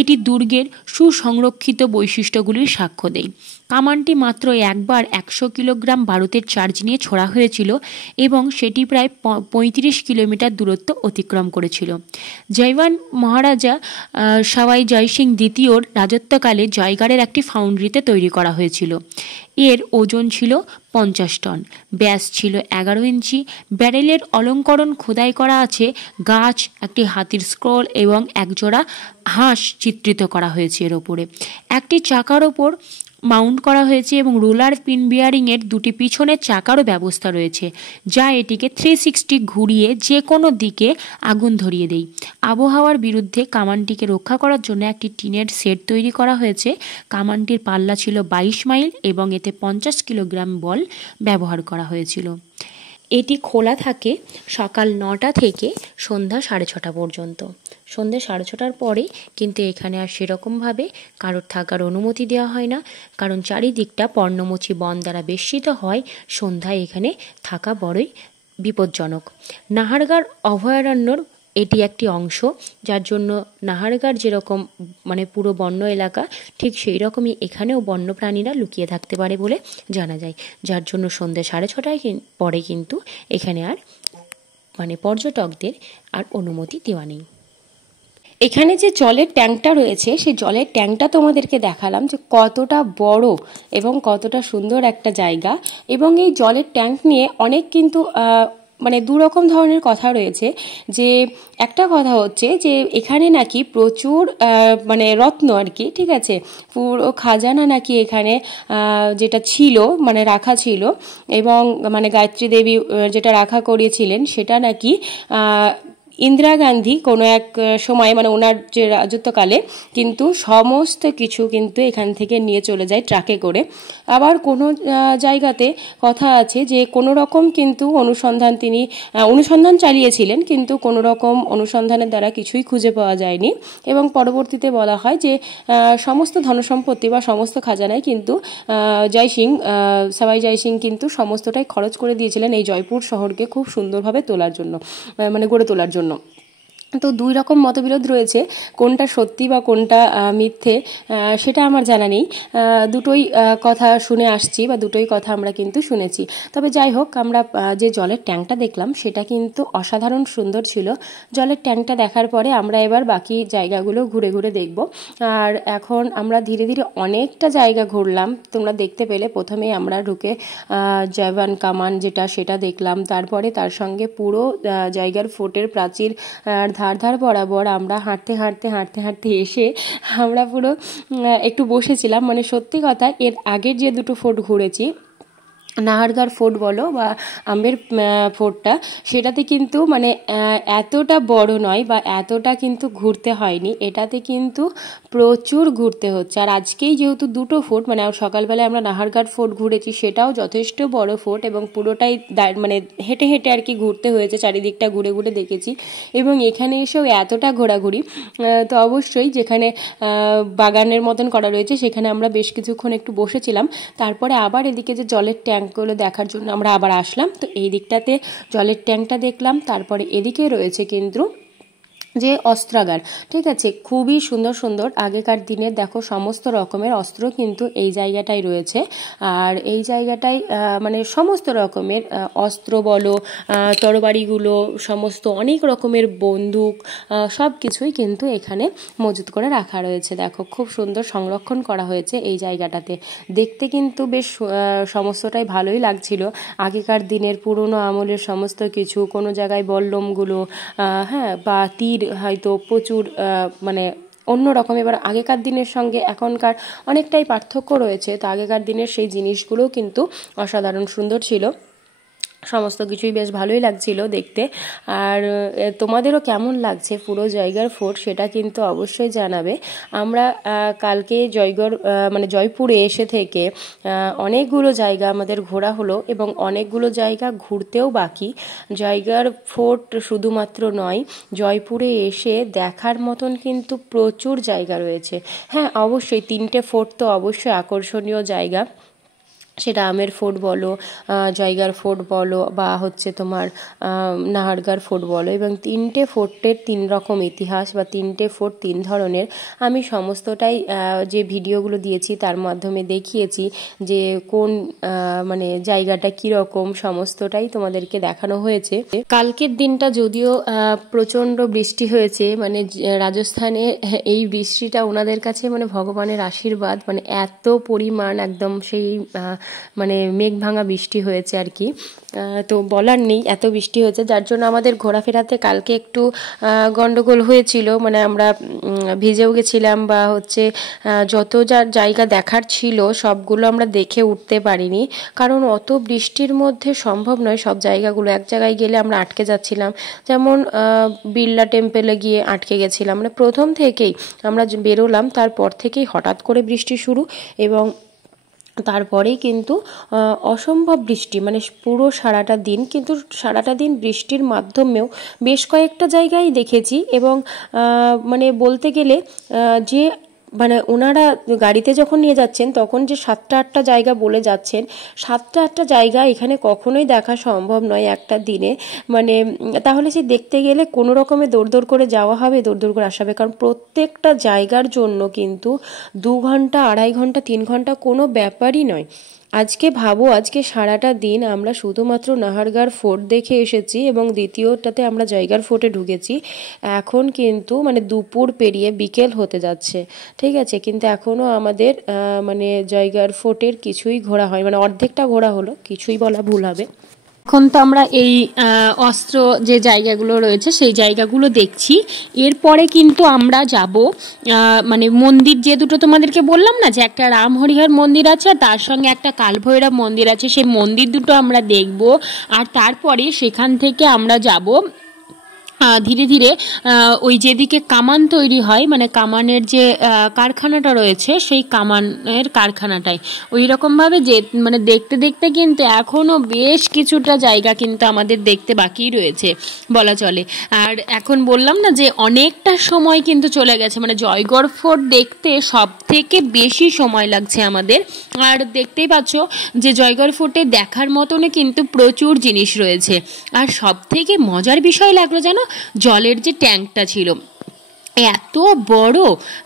এটি দুর্গের সুসংরক্ষিত বৈশিষ্ট্যগুলির সাক্ষ্য দেয়। কামানটি মাত্র একবার 100 কিলোগ্রাম বারুদের চার্জ নিয়ে ছোড়া হয়েছিল এবং সেটি প্রায় 35 কিলোমিটার দূরত্ব অতিক্রম করেছিল। জয়ওয়ান মহারাজা সওয়াই জয়সিং দ্বিতীয়র রাজত্বকালে জয়গড়ের একটি ফাউন্ড্রিতে তৈরি করা হয়েছিল। এর ওজন ছিল 50 টন, ব্যাস ছিল 11 ইঞ্চি। ব্যারেলের অলঙ্করণ খোদাই করা আছে গাছ, একটি হাতির স্ক্রল এবং একজোড়া হাঁস চিত্রিত করা হয়েছে এর ওপরে। একটি চাকার ওপর মাউন্ট করা হয়েছে এবং রোলার পিন বিয়ারিংয়ের দুটি পিছনের চাকারও ব্যবস্থা রয়েছে, যা এটিকে 360 ঘুরিয়ে যে কোনো দিকে আগুন ধরিয়ে দেয়। আবহাওয়ার বিরুদ্ধে কামানটিকে রক্ষা করার জন্য একটি টিনের সেট তৈরি করা হয়েছে। কামানটির পাল্লা ছিল 22 মাইল এবং এতে 50 কিলোগ্রাম বল ব্যবহার করা হয়েছিল। এটি খোলা থাকে সকাল 9টা থেকে সন্ধ্যা 6:30 পর্যন্ত। সন্ধ্যে 6:30টার পরে কিন্তু এখানে আর সেরকমভাবে কারোর থাকার অনুমতি দেওয়া হয় না, কারণ চারিদিকটা পর্ণমোচী বন দ্বারা বেষ্টিত হয়। সন্ধ্যায় এখানে থাকা বড়ই বিপজ্জনক। নাহারগড় অভয়ারণ্যর এটি একটি অংশ, যার জন্য নাহারগড় যেরকম মানে পুরো বন্য এলাকা, ঠিক সেই রকমই এখানেও বন্যপ্রাণীরা লুকিয়ে থাকতে পারে বলে জানা যায়, যার জন্য সন্ধ্যে 6:30টায় পরে কিন্তু এখানে আর মানে পর্যটকদের আর অনুমতি দেওয়া নেই। এখানে যে জলের ট্যাঙ্কটা রয়েছে, সেই জলের ট্যাঙ্কটা তোমাদেরকে দেখালাম যে কতটা বড় এবং কতটা সুন্দর একটা জায়গা। এবং এই জলের ট্যাঙ্ক নিয়ে অনেক কিন্তু মানে দুরকম ধরনের কথা রয়েছে। যে একটা কথা হচ্ছে যে এখানে নাকি প্রচুর মানে রত্ন আর কি, ঠিক আছে, পুরো খাজানা নাকি এখানে যেটা ছিল মানে রাখা ছিল, এবং মানে গায়ত্রী দেবী যেটা রাখা করিয়েছিলেন সেটা নাকি ইন্দিরা গান্ধী কোনো এক সময় মানে ওনার যে রাজত্বকালে কিন্তু সমস্ত কিছু কিন্তু এখান থেকে নিয়ে চলে যায় ট্রাকে করে। আবার কোনো জায়গাতে কথা আছে যে কোনো রকম কিন্তু তিনি অনুসন্ধান চালিয়েছিলেন, কিন্তু কোনো রকম অনুসন্ধানের দ্বারা কিছুই খুঁজে পাওয়া যায়নি, এবং পরবর্তীতে বলা হয় যে সমস্ত ধনসম্পত্তি বা সমস্ত খাজানায় কিন্তু সবাই জয় সিং কিন্তু সমস্তটাই খরচ করে দিয়েছিলেন এই জয়পুর শহরকে খুব সুন্দরভাবে তোলার জন্য, মানে গড়ে তোলার জন্য। তো দুই রকম মতবিরোধ রয়েছে, কোনটা সত্যি বা কোনটা মিথ্যে সেটা আমার জানা নেই। দুটোই কথা শুনে আসছি বা দুটোই কথা আমরা কিন্তু শুনেছি। তবে যাই হোক, আমরা যে জলের ট্যাঙ্কটা দেখলাম সেটা কিন্তু অসাধারণ সুন্দর ছিল। জলের ট্যাঙ্কটা দেখার পরে আমরা এবার বাকি জায়গাগুলো ঘুরে ঘুরে দেখব। আর এখন আমরা ধীরে ধীরে অনেকটা জায়গা ঘুরলাম, তোমরা দেখতে পেলে। প্রথমে আমরা ঢুকে জয়বান কামান যেটা সেটা দেখলাম, তারপরে তার সঙ্গে পুরো জায়গার ফোর্টের প্রাচীর ধার বরাবর আমরা হাঁটতে হাঁটতে এসে আমরা পুরো একটু বসেছিলাম। মানে সত্যি কথা, এর আগের যে দুটো ফোর্ট ঘুরেছি, নাহারগড় ফোর্ট বলো বা আম্বের ফোর্টটা, সেটাতে কিন্তু মানে এতটা বড় নয় বা এতটা কিন্তু ঘুরতে হয়নি। এটাতে কিন্তু প্রচুর ঘুরতে হচ্ছে। আর আজকেই যেহেতু দুটো ফোর্ট, মানে সকালবেলায় আমরা নাহারগড় ফোর্ট ঘুরেছি, সেটাও যথেষ্ট বড় ফোর্ট এবং পুরোটাই মানে হেঁটে হেঁটে আর কি ঘুরতে হয়েছে, চারিদিকটা ঘুরে ঘুরে দেখেছি। এবং এখানে এসেও এতটা ঘোরাঘুরি, তো অবশ্যই যেখানে বাগানের মতন করা রয়েছে সেখানে আমরা বেশ কিছুক্ষণ একটু বসেছিলাম। তারপরে আবার এদিকে যে জলের ট্যাঙ্কগুলো দেখার জন্য আমরা আবার আসলাম। তো এই দিকটাতে জলের ট্যাঙ্কটা দেখলাম, তারপরে এদিকে রয়েছে কিন্তু যে অস্ত্রাগার, ঠিক আছে, খুবই সুন্দর সুন্দর আগেকার দিনের দেখো সমস্ত রকমের অস্ত্র কিন্তু এই জায়গাটাই রয়েছে। আর এই জায়গাটায় মানে সমস্ত রকমের অস্ত্র বলো, তরবারিগুলো, সমস্ত অনেক রকমের বন্দুক, সব কিছুই কিন্তু এখানে মজুত করে রাখা রয়েছে। দেখো খুব সুন্দর সংরক্ষণ করা হয়েছে এই জায়গাটাতে। দেখতে কিন্তু বেশ সমস্তটাই ভালোই লাগছিল। আগেকার দিনের পুরনো আমলের সমস্ত কিছু, কোনো জায়গায় বল্লমগুলো, হ্যাঁ, বা তীর হয়তো প্রচুর মানে অন্যরকম। এবার আগেকার দিনের সঙ্গে এখনকার অনেকটাই পার্থক্য রয়েছে। তো আগেকার দিনের সেই জিনিসগুলোও কিন্তু অসাধারণ সুন্দর ছিল, সমস্ত কিছুই বেশ ভালোই লাগছিল দেখতে। আর তোমাদেরও কেমন লাগছে পুরো জয়গড় ফোর্ট সেটা কিন্তু অবশ্যই জানাবে। আমরা কালকে জয়পুরে এসে থেকে অনেকগুলো জায়গা আমাদের ঘোরা হলো এবং অনেকগুলো জায়গা ঘুরতেও বাকি। জয়গড় ফোর্ট শুধুমাত্র নয়, জয়পুরে এসে দেখার মতন কিন্তু প্রচুর জায়গা রয়েছে। হ্যাঁ, অবশ্যই 3টে ফোর্ট তো অবশ্যই আকর্ষণীয় জায়গা, সেটা আমের ফোর্ট বলো, জয়গড় ফোর্ট বলো, বা হচ্ছে তোমার নাহারগড় ফোর্ট বলো। এবং 3টে ফোর্টের 3 রকম ইতিহাস, বা 3টে ফোর্ট 3 ধরনের। আমি সমস্তটাই যে ভিডিওগুলো দিয়েছি তার মাধ্যমে দেখিয়েছি যে কোন মানে জায়গাটা কীরকম, সমস্তটাই তোমাদেরকে দেখানো হয়েছে। কালকের দিনটা যদিও প্রচণ্ড বৃষ্টি হয়েছে, মানে রাজস্থানে এই বৃষ্টিটা ওনাদের কাছে মানে ভগবানের আশীর্বাদ, মানে এত পরিমাণ একদম সেই মানে মেঘ ভাঙা বৃষ্টি হয়েছে আর কি। তো বলার নেই, এত বৃষ্টি হয়েছে, যার জন্য আমাদের ঘোরাফেরাতে কালকে একটু গন্ডগোল হয়েছিল। মানে আমরা ভিজেও গেছিলাম, বা হচ্ছে যত যা জায়গা দেখার ছিল সবগুলো আমরা দেখে উঠতে পারিনি, কারণ অত বৃষ্টির মধ্যে সম্ভব নয় সব জায়গাগুলো। এক জায়গায় গেলে আমরা আটকে যাচ্ছিলাম, যেমন বিড়লা টেম্পেলে গিয়ে আটকে গেছিলাম। মানে প্রথম থেকেই আমরা বেরোলাম, তারপর থেকেই হঠাৎ করে বৃষ্টি শুরু, এবং তারপরেই কিন্তু অসম্ভব বৃষ্টি, মানে পুরো সারাটা দিন। কিন্তু সারাটা দিন বৃষ্টির মাধ্যমেও বেশ কয়েকটা জায়গায় দেখেছি, এবং মানে বলতে গেলে যে মানে ওনারা গাড়িতে যখন নিয়ে যাচ্ছেন তখন যে 7-8টা জায়গা বলে যাচ্ছেন, 7-8টা জায়গা এখানে কখনোই দেখা সম্ভব নয় একটা দিনে। মানে তাহলে সে দেখতে গেলে কোনো রকমে দৌড় করে যাওয়া হবে, দৌড় করে আসা হবে, কারণ প্রত্যেকটা জায়গার জন্য কিন্তু 2 ঘন্টা, 2.5 ঘন্টা, 3 ঘন্টা কোনো ব্যাপারই নয়। আজকে ভাবো, আজকে সারাটা দিন আমরা শুধুমাত্র নাহারগড় ফোর্ট দেখে এসেছি, এবং দ্বিতীয়টাতে আমরা জয়গড় ফোর্টে ঢুকেছি। এখন কিন্তু মানে দুপুর পেরিয়ে বিকেল হতে যাচ্ছে, ঠিক আছে, কিন্তু এখনও আমাদের মানে জয়গড় ফোর্টের কিছুই ঘোরা হয়, মানে অর্ধেকটা ঘোরা হলো, কিছুই বলা ভুল হবে। এখন তো আমরা এই অস্ত্র যে জায়গাগুলো রয়েছে সেই জায়গাগুলো দেখছি। এরপরে কিন্তু আমরা যাব মানে মন্দির যে দুটো তোমাদেরকে বললাম না, যে একটা রাম হরিহর মন্দির আছে আর তার সঙ্গে একটা কালভৈরব মন্দির আছে, সেই মন্দির দুটো আমরা দেখব। আর তারপরে সেখান থেকে আমরা যাব ধীরে ধীরে ওই যেদিকে কামান তৈরি হয়, মানে কামানের যে কারখানাটা রয়েছে সেই কামানের কারখানাটায় ওই রকমভাবে যে মানে দেখতে দেখতে কিন্তু এখনও বেশ কিছুটা জায়গা কিন্তু আমাদের দেখতে বাকি রয়েছে বলা চলে। আর এখন বললাম না যে অনেকটা সময় কিন্তু চলে গেছে, মানে জয়গড় ফোর্ট দেখতে সব থেকে বেশি সময় লাগছে আমাদের। আর দেখতেই পাচ্ছ যে জয়গড় ফোর্টে দেখার মতনও কিন্তু প্রচুর জিনিস রয়েছে। আর সব থেকে মজার বিষয় লাগলো জানো, জলের যে ট্যাঙ্কটা ছিল, এত বড়,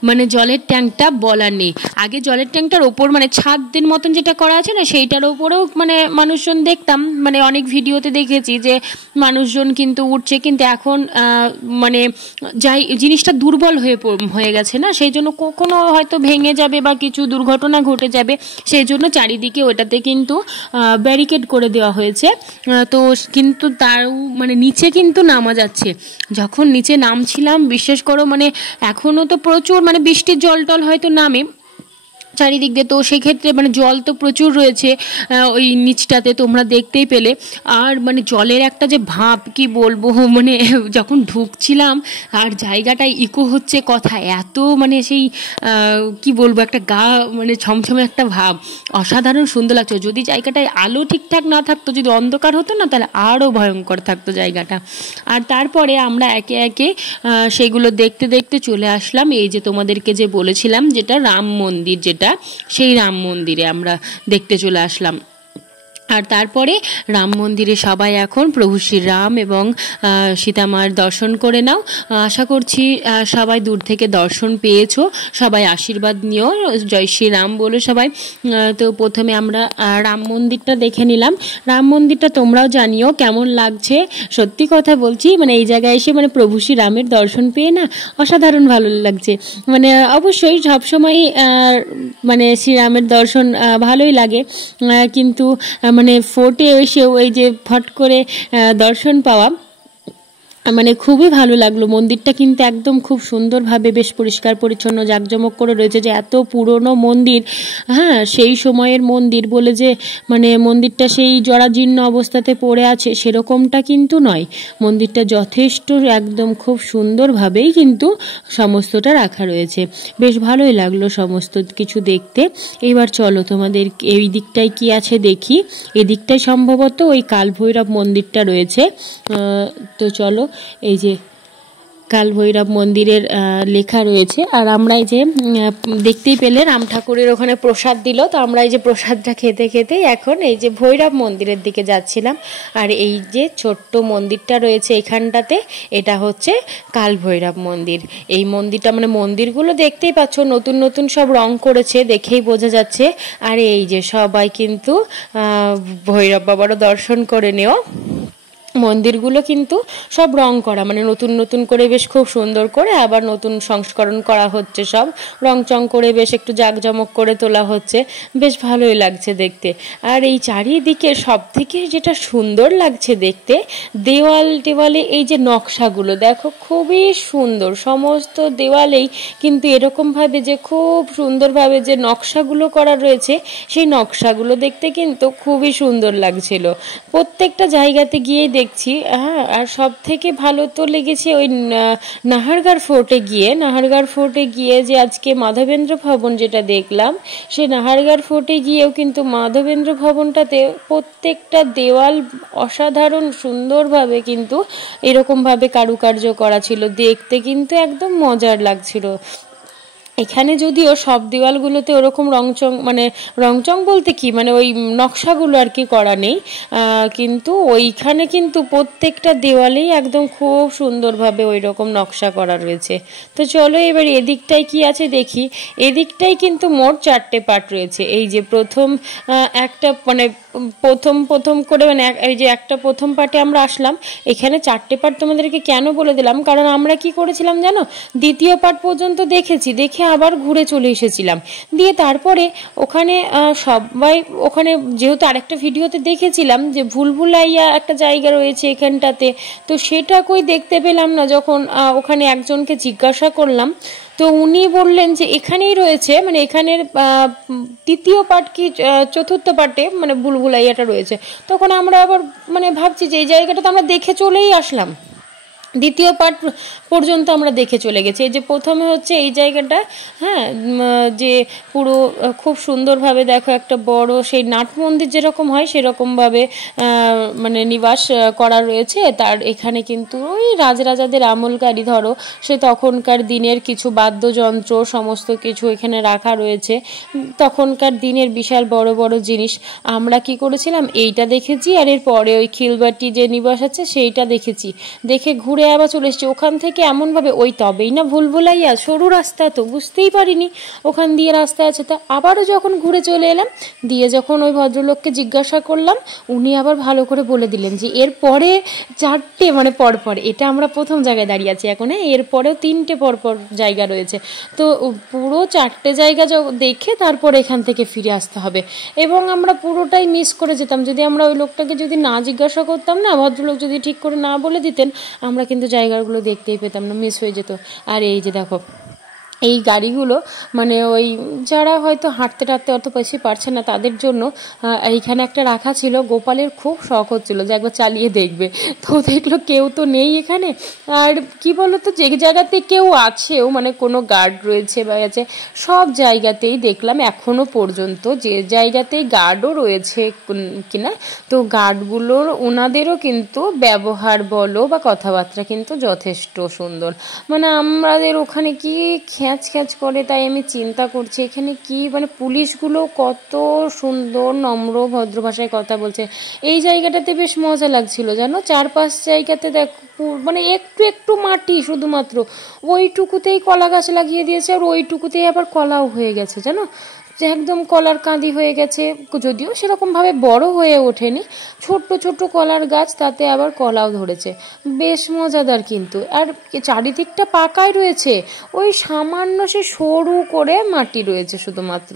মানে জলের ট্যাঙ্কটা বলার নেই। আগে জলের ট্যাঙ্কটার ওপর মানে ছাদের মতন যেটা করা আছে না, সেইটার ওপরেও মানে মানুষজন দেখতাম, মানে অনেক ভিডিওতে দেখেছি যে মানুষজন কিন্তু উঠছে, কিন্তু এখন মানে যাই জিনিসটা দুর্বল হয়ে গেছে না, সেই জন্য কখনো হয়তো ভেঙে যাবে বা কিছু দুর্ঘটনা ঘটে যাবে, সেই জন্য চারিদিকে ওটাতে কিন্তু ব্যারিকেড করে দেওয়া হয়েছে। তো কিন্তু তার মানে নিচে কিন্তু নামা যাচ্ছে। যখন নিচে নামছিলাম, বিশেষ করে মানে এখনো তো প্রচুর মানে বৃষ্টির জল টল হয়তো নামে চারিদিক দিয়ে, তো সেক্ষেত্রে মানে জল তো প্রচুর রয়েছে ওই নিচটাতে, তোমরা দেখতেই পেলে। আর মানে জলের একটা যে ভাব কি বলবো, মানে যখন ঢুকছিলাম আর জায়গাটায় ইকো হচ্ছে কথা, এত মানে সেই কি বলবো, একটা গা মানে ছমছমে একটা ভাব, অসাধারণ সুন্দর লাগছে। যদি জায়গাটায় আলো ঠিকঠাক না থাকতো, যদি অন্ধকার হতো না, তাহলে আরও ভয়ঙ্কর থাকতো জায়গাটা। আর তারপরে আমরা একে একে সেগুলো দেখতে দেখতে চলে আসলাম এই যে তোমাদেরকে যে বলেছিলাম যেটা রাম মন্দির, যেটা সেই রাম মন্দিরে আমরা দেখতে চলে আসলাম। আর তারপরে রাম মন্দিরে সবাই এখন প্রভু শ্রীরাম এবং সীতামার দর্শন করে নাও। আশা করছি সবাই দূর থেকে দর্শন পেয়েছো, সবাই আশীর্বাদ নিও, জয় শ্রীরাম বলো সবাই। তো প্রথমে আমরা রাম মন্দিরটা দেখে নিলাম। রাম মন্দিরটা তোমরাও জানিও কেমন লাগছে। সত্যি কথা বলছি, মানে এই জায়গায় এসে মানে প্রভু শ্রীরামের দর্শন পেয়ে না অসাধারণ ভালো লাগছে। মানে অবশ্যই সবসময় মানে শ্রীরামের দর্শন ভালোই লাগে, কিন্তু মানে ফোর্টে এসেও এই যে ফট করে দর্শন পাওয়া মানে খুবই ভালো লাগলো। মন্দিরটা কিন্তু একদম খুব সুন্দরভাবে বেশ পরিষ্কার পরিচ্ছন্ন জাঁকজমক করে রয়েছে, যে এত পুরনো মন্দির, হ্যাঁ সেই সময়ের মন্দির বলে যে মানে মন্দিরটা সেই জরাজীর্ণ অবস্থাতে পড়ে আছে সেরকমটা কিন্তু নয়। মন্দিরটা যথেষ্ট একদম খুব সুন্দরভাবেই কিন্তু সমস্তটা রাখা রয়েছে, বেশ ভালোই লাগলো সমস্ত কিছু দেখতে। এবার চলো তোমাদের এই দিকটায় কি আছে দেখি। এদিকটায় সম্ভবত ওই কালভৈরব মন্দিরটা রয়েছে, তো চলো। এই যে কালভৈরব মন্দিরের লেখা রয়েছে। আর আমরা এই যে দেখতেই পেলে রাম ঠাকুরের ওখানে প্রসাদ দিল, তো আমরা এই যে প্রসাদটা খেতে খেতেই এখন এই যে ভৈরব মন্দিরের দিকে যাচ্ছিলাম। আর এই যে ছোট্ট মন্দিরটা রয়েছে এখানটাতে, এটা হচ্ছে কালভৈরব মন্দির। এই মন্দিরটা মানে মন্দিরগুলো দেখতেই পাচ্ছ নতুন নতুন সব রং করেছে, দেখেই বোঝা যাচ্ছে। আর এই যে সবাই কিন্তু ভৈরব বাবারও দর্শন করে নেও। মন্দিরগুলো কিন্তু সব রং করা, মানে নতুন নতুন করে বেশ খুব সুন্দর করে আবার নতুন সংস্করণ করা হচ্ছে, সব রং চং করে বেশ একটু জাঁকজমক করে তোলা হচ্ছে, বেশ ভালোই লাগছে দেখতে। আর এই চারিদিকে সব থেকে যেটা সুন্দর লাগছে দেখতে, দেওয়ালে এই যে নকশাগুলো দেখো খুবই সুন্দর, সমস্ত দেওয়ালেই কিন্তু এরকমভাবে যে খুব সুন্দরভাবে যে নকশাগুলো করা রয়েছে, সেই নকশাগুলো দেখতে কিন্তু খুবই সুন্দর লাগছিল প্রত্যেকটা জায়গাতে গিয়ে দেখছি। হ্যাঁ, আর সব থেকে ভালো তো লেগেছে ওই নাহারগড় ফোর্টে গিয়ে যে আজকে মাধবেন্দ্র ভবন যেটা দেখলাম, সেই নাহারগড় ফোর্টে গিয়েও কিন্তু মাধবেন্দ্র ভবনটাতে প্রত্যেকটা দেওয়াল অসাধারণ সুন্দরভাবে কিন্তু এরকমভাবে কারুকার্য করা ছিল, দেখতে কিন্তু একদম মজার লাগছিল। এখানে যদিও সব দেওয়ালগুলোতে ওরকম রংচং বলতে কি মানে ওই নকশাগুলো আর কি করা নেই, কিন্তু ওইখানে কিন্তু প্রত্যেকটা দেওয়ালেই একদম খুব সুন্দরভাবে ওই রকম নকশা করা রয়েছে। তো চলো এবার এদিকটায় কি আছে দেখি। এদিকটাই কিন্তু মোট 4টে পার্ট রয়েছে। এই যে প্রথম একটা মানে প্রথম করে মানে এই যে একটা প্রথম পার্টে আমরা আসলাম, এখানে 4টে পার্ট তোমাদেরকে কেন বলে দিলাম, কারণ আমরা কি করেছিলাম জানো, দ্বিতীয় পার্ট পর্যন্ত দেখেছি, দেখে আবার ঘুরে চলে এসেছিলাম। দিয়ে তারপরে ওখানে সবাই ওখানে যেহেতু আরেকটা ভিডিওতে দেখেছিলাম যে ভুলভুলাইয়া একটা জায়গা রয়েছে এখানটাতে, তো সেটা কই দেখতে পেলাম না। যখন ওখানে একজনকে জিজ্ঞাসা করলাম, তো উনি বললেন যে এখানেই রয়েছে, মানে এখানের তৃতীয় পার্ট কি চতুর্থ পার্টে মানে ভুলভুলাইয়াটা রয়েছে। তখন আমরা আবার মানে ভাবছি যে এই জায়গাটা তো আমরা দেখে চলেই আসলাম, দ্বিতীয় পার্ট পর্যন্ত আমরা দেখে চলে গেছি। এই যে প্রথমে হচ্ছে এই জায়গাটা, হ্যাঁ, যে পুরো খুব সুন্দরভাবে দেখো একটা বড় সেই নাট মন্দির যেরকম হয় সেরকমভাবে মানে নিবাস করা রয়েছে। তার এখানে কিন্তু ওই রাজরাজাদের আমলকারী ধরো সে তখনকার দিনের কিছু বাদ্যযন্ত্র সমস্ত কিছু এখানে রাখা রয়েছে, তখনকার দিনের বিশাল বড় বড় জিনিস। আমরা কি করেছিলাম, এইটা দেখেছি, আর এর পরে ওই খিলবাটি যে নিবাস আছে সেইটা দেখেছি, দেখে ঘুরে আবার চলে এসেছি। ওখান থেকে এমনভাবে ওই তবেই না ভুলভুলাইয়া, সরু রাস্তা তো বুঝতেই পারিনি ওখান দিয়ে রাস্তা আছে। তা আবারও যখন ঘুরে চলে এলাম, দিয়ে যখন ওই ভদ্রলোককে জিজ্ঞাসা করলাম, উনি আবার ভালো করে বলে দিলেন যে এরপরে 4টে মানে পরপর, এটা আমরা প্রথম জায়গায় দাঁড়িয়ে আছি এখন, এরপরেও 3টে পরপর জায়গা রয়েছে। তো পুরো 4টে জায়গা দেখে তারপর এখান থেকে ফিরে আসতে হবে, এবং আমরা পুরোটাই মিস করে যেতাম যদি আমরা ওই লোকটাকে যদি না জিজ্ঞাসা করতাম না, ভদ্রলোক যদি ঠিক করে না বলে দিতেন, আমরা কিন্তু জায়গাগুলো দেখতেই পেতাম না, মিস হয়ে যেত। আর এই যে দেখো এই গাড়িগুলো মানে ওই যারা হয়তো হাঁটতে টাটতে অত বেশি পারছে না তাদের জন্য এইখানে একটা রাখা ছিল। গোপালের খুব শখ হচ্ছিল যে একবার চালিয়ে দেখবে, তো দেখলো কেউ তো নেই এখানে। আর কি বলতো, যে জায়গাতে কেউ আছেও মানে কোনো গার্ড রয়েছে বা আছে, সব জায়গাতেই দেখলাম এখনো পর্যন্ত যে জায়গাতেই গার্ডও রয়েছে কিনা, তো গার্ডগুলোর ওনাদেরও কিন্তু ব্যবহার বলো বা কথাবার্তা কিন্তু যথেষ্ট সুন্দর। মানে আমাদের ওখানে কি খ্যাঁচ করে, তাই আমি চিন্তা করছি এখানে কি মানে পুলিশগুলো কত সুন্দর নম্র ভদ্র ভাষায় কথা বলছে। এই জায়গাটাতে বেশ মজা লাগছিল জানো, 4-5 জায়গাতে দেখো মানে একটু একটু মাটি শুধুমাত্র, ওইটুকুতেই কলা গাছ লাগিয়ে দিয়েছে, আর ওইটুকুতেই আবার কলাও হয়ে গেছে জানো, যে একদম কলার কাঁদি হয়ে গেছে, যদিও সেরকমভাবে বড় হয়ে ওঠেনি, ছোট্ট ছোট্ট কলার গাছ, তাতে আবার কলাও ধরেছে, বেশ মজাদার কিন্তু। আর চারিদিকটা পাকাই রয়েছে, ওই সামান্য সে সরু করে মাটি রয়েছে শুধুমাত্র।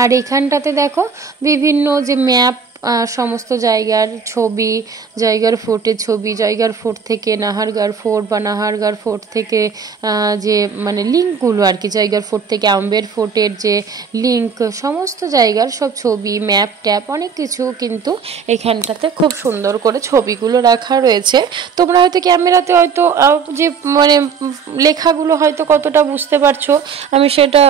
আর এখানটাতে দেখো বিভিন্ন যে ম্যাপ, সমস্ত জায়গার ছবি, জায়গার ফোর্টের ছবি, জায়গার ফোর্ট থেকে নাহারগড় ফোর্ট বা নাহারগড় ফোর্ট থেকে যে মানে লিঙ্কগুলো আর কি, জায়গার ফোর্ট থেকে আম্বের ফোর্টের যে লিঙ্ক, সমস্ত জায়গার সব ছবি, ম্যাপ ট্যাপ অনেক কিছু কিন্তু এখানটাতে খুব সুন্দর করে ছবিগুলো রাখা রয়েছে। তোমরা হয়তো ক্যামেরাতে হয়তো যে মানে লেখাগুলো হয়তো কতটা বুঝতে পারছো আমি সেটা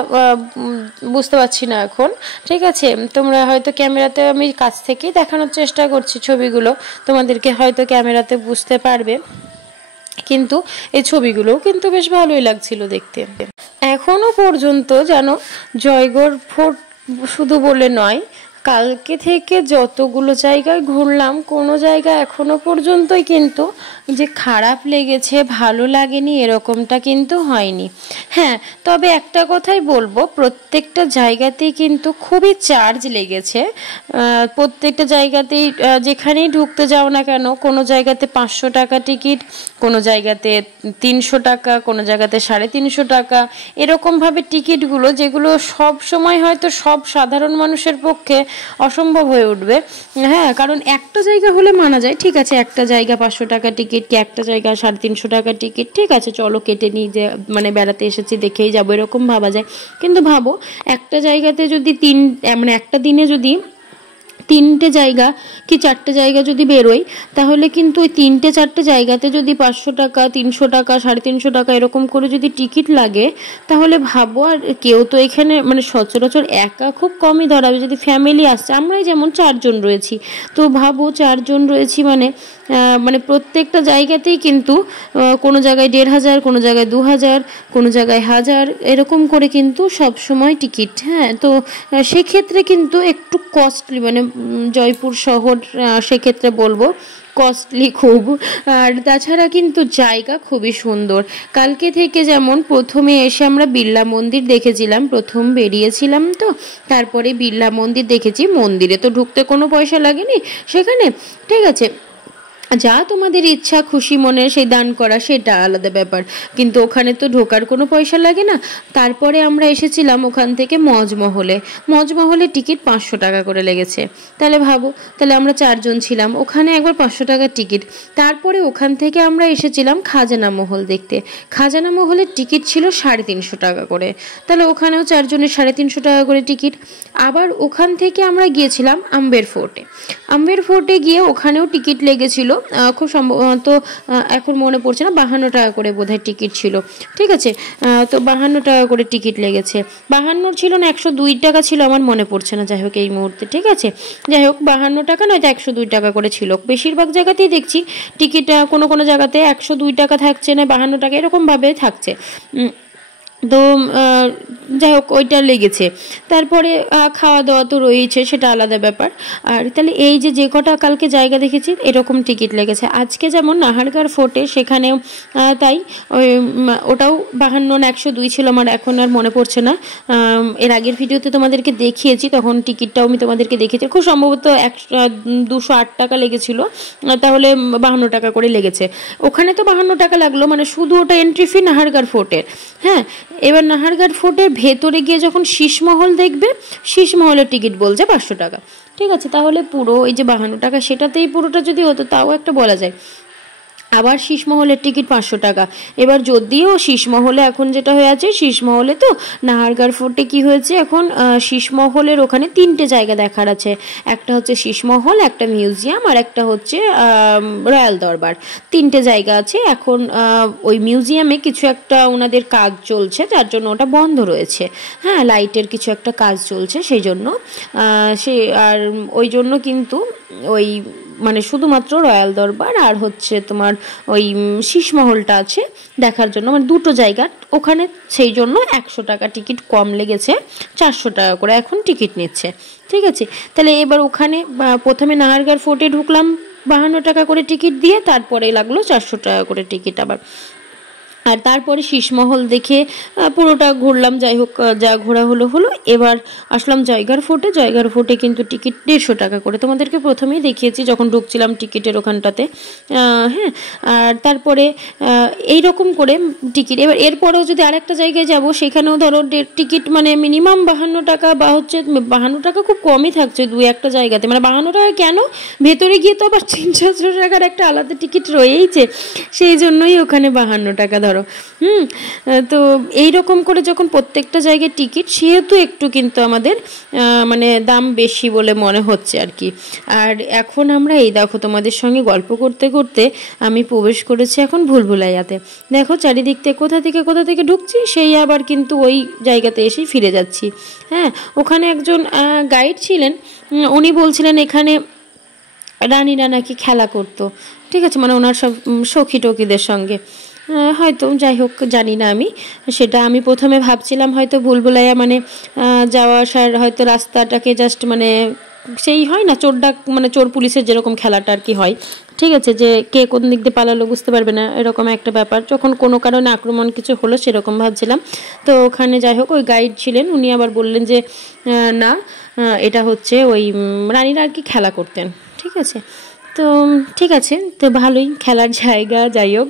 বুঝতে পারছি না এখন, ঠিক আছে। তোমরা হয়তো ক্যামেরাতে আমি কাছ থেকেই দেখানোর চেষ্টা করছি ছবিগুলো, তোমাদেরকে হয়তো ক্যামেরাতে বুঝতে পারবে, কিন্তু এই ছবিগুলোও কিন্তু বেশ ভালোই লাগছিল দেখতে। এখনো পর্যন্ত জানো জয়গড় ফোর্ট শুধু বলে নয়, কালকে থেকে যতগুলো জায়গায় ঘুরলাম কোনো জায়গা এখনো পর্যন্তই কিন্তু যে খারাপ লেগেছে ভালো লাগেনি এরকমটা কিন্তু হয়নি। হ্যাঁ, তবে একটা কথাই বলবো, প্রত্যেকটা জায়গাতেই কিন্তু খুবই চার্জ লেগেছে। প্রত্যেকটা জায়গাতেই যেখানেই ঢুকতে যাও না কেন, কোনো জায়গাতে 500 টাকা টিকিট, কোনো জায়গাতে 300 টাকা, কোনো জায়গাতে 350 টাকা, এরকমভাবে টিকিটগুলো যেগুলো সব সময় হয়তো সব সাধারণ মানুষের পক্ষে অসম্ভব হয়ে উঠবে। হ্যাঁ, কারণ একটা জায়গা হলে মানা যায়, ঠিক আছে একটা জায়গা 500 টাকা টিকিট, কি একটা জায়গা 350 টাকা টিকিট, ঠিক আছে চলো কেটে নিই, যে মানে বেড়াতে এসেছি দেখেই যাবো, এরকম ভাবা যায়। কিন্তু ভাবো একটা জায়গাতে যদি মানে একটা দিনে যদি 3টে জায়গা কি 4টে জায়গা যদি বেরোই, তাহলে কিন্তু ওই 3টে-4টে জায়গাতে যদি 500 টাকা, 300 টাকা, 350 টাকা এরকম করে যদি টিকিট লাগে, তাহলে ভাবো, আর কেউ তো এখানে মানে সচরাচর একা খুব কমই ধরাবে, যদি ফ্যামিলি আসছে, আমরাই যেমন 4 জন রয়েছি, তো ভাবো 4 জন রয়েছি মানে মানে প্রত্যেকটা জায়গাতেই কিন্তু কোনো জায়গায় 1500, কোনো জায়গায় 2000, কোনো জায়গায় 1000, এরকম করে কিন্তু সব সময় টিকিট। হ্যাঁ, তো সেক্ষেত্রে কিন্তু একটু কস্টলি, মানে জয়পুর শহর সেক্ষেত্রে বলবো কস্টলি খুব। আর তাছাড়া কিন্তু জায়গা খুবই সুন্দর। কালকে থেকে যেমন প্রথমে এসে আমরা বিড়লা মন্দির দেখেছিলাম, প্রথম বেরিয়েছিলাম তো, তারপরে বিড়লা মন্দির দেখেছি। মন্দিরে তো ঢুকতে কোনো পয়সা লাগেনি সেখানে, ঠিক আছে, যা তোমাদের ইচ্ছা খুশি মনে সেই দান করা সেটা আলাদা ব্যাপার, কিন্তু ওখানে তো ঢোকার কোনো পয়সা লাগে না। তারপরে আমরা এসেছিলাম ওখান থেকে মজমহলে। মজমহলে টিকিট 500 টাকা করে লেগেছে। তাহলে ভাবো, তাহলে আমরা 4 জন ছিলাম, ওখানে একবার 500 টাকার টিকিট। তারপরে ওখান থেকে আমরা এসেছিলাম খাজানা মহল দেখতে। খাজানা মহলের টিকিট ছিল 350 টাকা করে, তাহলে ওখানেও 4 জনের 350 টাকা করে টিকিট। আবার ওখান থেকে আমরা গিয়েছিলাম আম্বের ফোর্টে। আম্বের ফোর্টে গিয়ে ওখানেও টিকিট লেগেছিল, খুব সম্ভবত এখন মনে পড়ছে না, 52 টাকা করে বোধহয় টিকিট ছিল, ঠিক আছে। তো 52 টাকা করে টিকিট লেগেছে, 52 ছিল না 102 টাকা ছিল, আমার মনে পড়ছে না, যাই হোক এই মুহূর্তে, ঠিক আছে, যাই হোক 52 টাকা নয়তো 102 টাকা করে ছিল। বেশিরভাগ জায়গাতেই দেখছি টিকিট কোনো কোনো জায়গাতে 102 টাকা থাকছে না 52 টাকা এরকমভাবে থাকছে। তো যাই হোক ওইটা লেগেছে। তারপরে খাওয়া দাওয়া তো রয়েছে, সেটা আলাদা ব্যাপার। আর তাহলে এই যে কটা কালকে জায়গা দেখেছি এরকম টিকিট লেগেছে। আজকে যেমন নাহারগড় ফোর্টে, সেখানেও তাই, ওই ওটাও 52 না 102 ছিল, আমার এখন আর মনে পড়ছে না। এর আগের ভিডিওতে তোমাদেরকে দেখিয়েছি, তখন টিকিটটাও আমি তোমাদেরকে দেখিয়েছি, খুব সম্ভবত 208 টাকা লেগেছিল, তাহলে 52 টাকা করে লেগেছে। ওখানে তো 52 টাকা লাগলো, মানে শুধু ওটা এন্ট্রি ফি নাহারগড় ফোর্টের। হ্যাঁ, এবার নাহারগড় ফোর্টের ভেতরে গিয়ে যখন শীষমহল দেখবে, শীষমহলের টিকিট বলছে 500 টাকা, ঠিক আছে, তাহলে পুরো এই যে 52 টাকা সেটাতেই পুরোটা যদি হতো তাও একটা বলা যায়। আবার শীষমহলের টিকিট 500 টাকা। এবার যদিও শীষমহলে এখন যেটা হয়ে আছে, শীষমহলে তো নাহারগড় ফোর্টে কি হয়েছে এখন, শীষমহলের ওখানে 3টে জায়গা দেখার আছে, একটা হচ্ছে শীষমহল, একটা মিউজিয়াম, আর একটা হচ্ছে রয়্যাল দরবার। 3টে জায়গা আছে এখন। ওই মিউজিয়ামে কিছু একটা ওনাদের কাজ চলছে, যার জন্য ওটা বন্ধ রয়েছে। হ্যাঁ, লাইটের কিছু একটা কাজ চলছে, সেই জন্য আর ওই জন্য কিন্তু ওই মানে শুধুমাত্র রয়্যাল দরবার আর হচ্ছে তোমার ওই শীষমহলটা আছে দেখার জন্য, মানে দুটো জায়গা ওখানে, সেই জন্য 100 টাকা টিকিট কম লেগেছে, 400 টাকা করে এখন টিকিট নিচ্ছে, ঠিক আছে। তাহলে এবার ওখানে প্রথমে নাহারগড় ফোর্টে ঢুকলাম 52 টাকা করে টিকিট দিয়ে, তারপরে লাগলো 400 টাকা করে টিকিট আবার। আর তারপরে শীষমহল দেখে পুরোটা ঘুরলাম, যাই হোক যা ঘোরা হলো। এবার আসলাম জয়গড় ফোর্টে। জয়গড় ফোর্টে কিন্তু টিকিট 150 টাকা করে, তোমাদেরকে প্রথমেই দেখিয়েছি যখন ঢুকছিলাম টিকিটের ওখানটাতে। হ্যাঁ, আর তারপরে এইরকম করে টিকিট। এবার এরপরেও যদি আরেকটা জায়গায় যাব, সেখানেও ধরো টিকিট মানে মিনিমাম 52 টাকা, বা হচ্ছে 52 টাকা খুব কমই থাকছে 2-1টা জায়গাতে, মানে 52 টাকা কেন, ভেতরে গিয়ে তো আবার 300 টাকার একটা আলাদা টিকিট রয়েইছে, সেই জন্যই ওখানে 52 টাকা ধরো। তো এইরকম করে যখন প্রত্যেকটা জায়গায় টিকিট, সেহেতু একটু কিন্তু আমাদের মানে দাম বেশি বলে মনে হচ্ছে আর কি। আর এখন আমরা এই দেখো তোমাদের সঙ্গে গল্প করতে করতে আমি প্রবেশ করেছি এখন ভুলভুলাইয়াতে। দেখো চারিদিক থেকে কোথা থেকে ঢুকছি, সেই আবার কিন্তু ওই জায়গাতে এসেই ফিরে যাচ্ছি। হ্যাঁ, ওখানে একজন গাইড ছিলেন, উনি বলছিলেন এখানে রানীরা নাকি খেলা করতো, ঠিক আছে, মানে ওনার সব সখী টকিদের সঙ্গে, হয়তো, যাই হোক জানি না আমি সেটা। আমি প্রথমে ভাবছিলাম হয়তো ভুলভুলাইয়া মানে যাওয়া আসার হয়তো রাস্তাটাকে জাস্ট মানে সেই হয় না চোর ডাক, মানে চোর পুলিশের যেরকম খেলাটা আর কি হয়, ঠিক আছে, যে কে কোন দিক দিয়ে পালালো বুঝতে পারবে না, এরকম একটা ব্যাপার। যখন কোনো কারণে আক্রমণ কিছু হলো সেরকম ভাবছিলাম। তো ওখানে যাই হোক ওই গাইড ছিলেন, উনি আবার বললেন যে না এটা হচ্ছে ওই রানীরা আর কি খেলা করতেন, ঠিক আছে। তো ঠিক আছে, তো ভালোই খেলার জায়গা। যাই হোক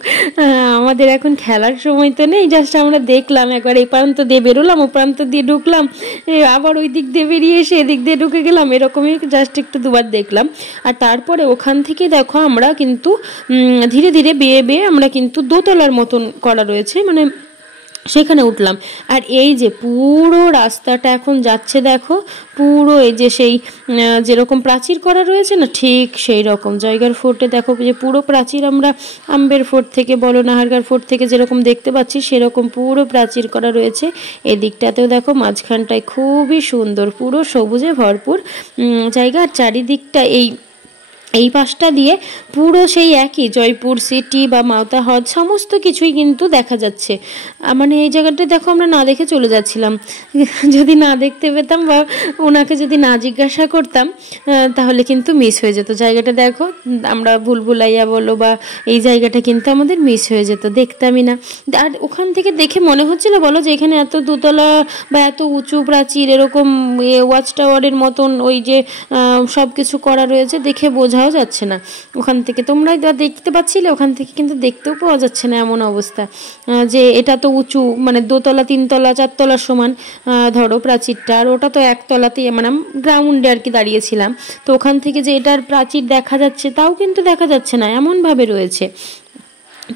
আমাদের এখন খেলার সময় তো নেই, জাস্ট আমরা দেখলাম, একবার এই প্রান্ত দিয়ে বেরোলাম, ও প্রান্ত দিয়ে ঢুকলাম, আবার ওই দিক দিয়ে বেরিয়ে এসে এদিক দিয়ে ঢুকে গেলাম, এরকমই জাস্ট একটু দুবার দেখলাম। আর তারপরে ওখান থেকে দেখো আমরা কিন্তু ধীরে ধীরে বেয়ে বেয়ে আমরা কিন্তু দোতলার মতন করা রয়েছে, মানে সেখানে উঠলাম। আর এই যে পুরো রাস্তাটা এখন যাচ্ছে দেখো, পুরো এই যে সেই যেরকম প্রাচীর করা রয়েছে না, ঠিক সেই রকম জয়গড় ফোর্টে দেখো যে পুরো প্রাচীর আমরা আম্বের ফোর্ট থেকে বলো নাহারগড় ফোর্ট থেকে যেরকম দেখতে পাচ্ছি সেরকম পুরো প্রাচীর করা রয়েছে। এদিকটাতেও দেখো মাঝখানটায় খুবই সুন্দর, পুরো সবুজে ভরপুর জায়গা। আর চারিদিকটা এই পাশটা দিয়ে পুরো সেই একই জয়পুর সিটি বা মাওতা হ্রদ সমস্ত কিছুই কিন্তু দেখা যাচ্ছে। মানে এই জায়গাটা দেখো আমরা না দেখে চলে যাচ্ছিলাম, যদি না দেখতে পেতাম বা ওনাকে যদি না জিজ্ঞাসা করতাম তাহলে কিন্তু মিস হয়ে যেত জায়গাটা। দেখো আমরা ভুলভুলাইয়া বলো বা এই জায়গাটা কিন্তু আমাদের মিস হয়ে যেত, দেখতামই না। আর ওখান থেকে দেখে মনে হচ্ছিল বলো যে এখানে এত দোতলা বা এত উঁচু প্রাচীর এরকম ওয়াচ টাওয়ারের মতন ওই যে সব কিছু করা রয়েছে, দেখে বোঝাও যাচ্ছে না। ওখান থেকে তোমরা দেখতে পাচ্ছিলে, ওখান থেকে কিন্তু দেখতেও পাওয়া যাচ্ছে না, এমন অবস্থা যে এটা তো উঁচু, মানে দোতলা তিনতলা চারতলার সমান ধরো প্রাচীরটা, আর ওটা তো একতলাতেই, মানে গ্রাউন্ডে আর কি দাঁড়িয়েছিলাম। তো ওখান থেকে যে এটার প্রাচীর দেখা যাচ্ছে তাও কিন্তু দেখা যাচ্ছে না, এমনভাবে রয়েছে।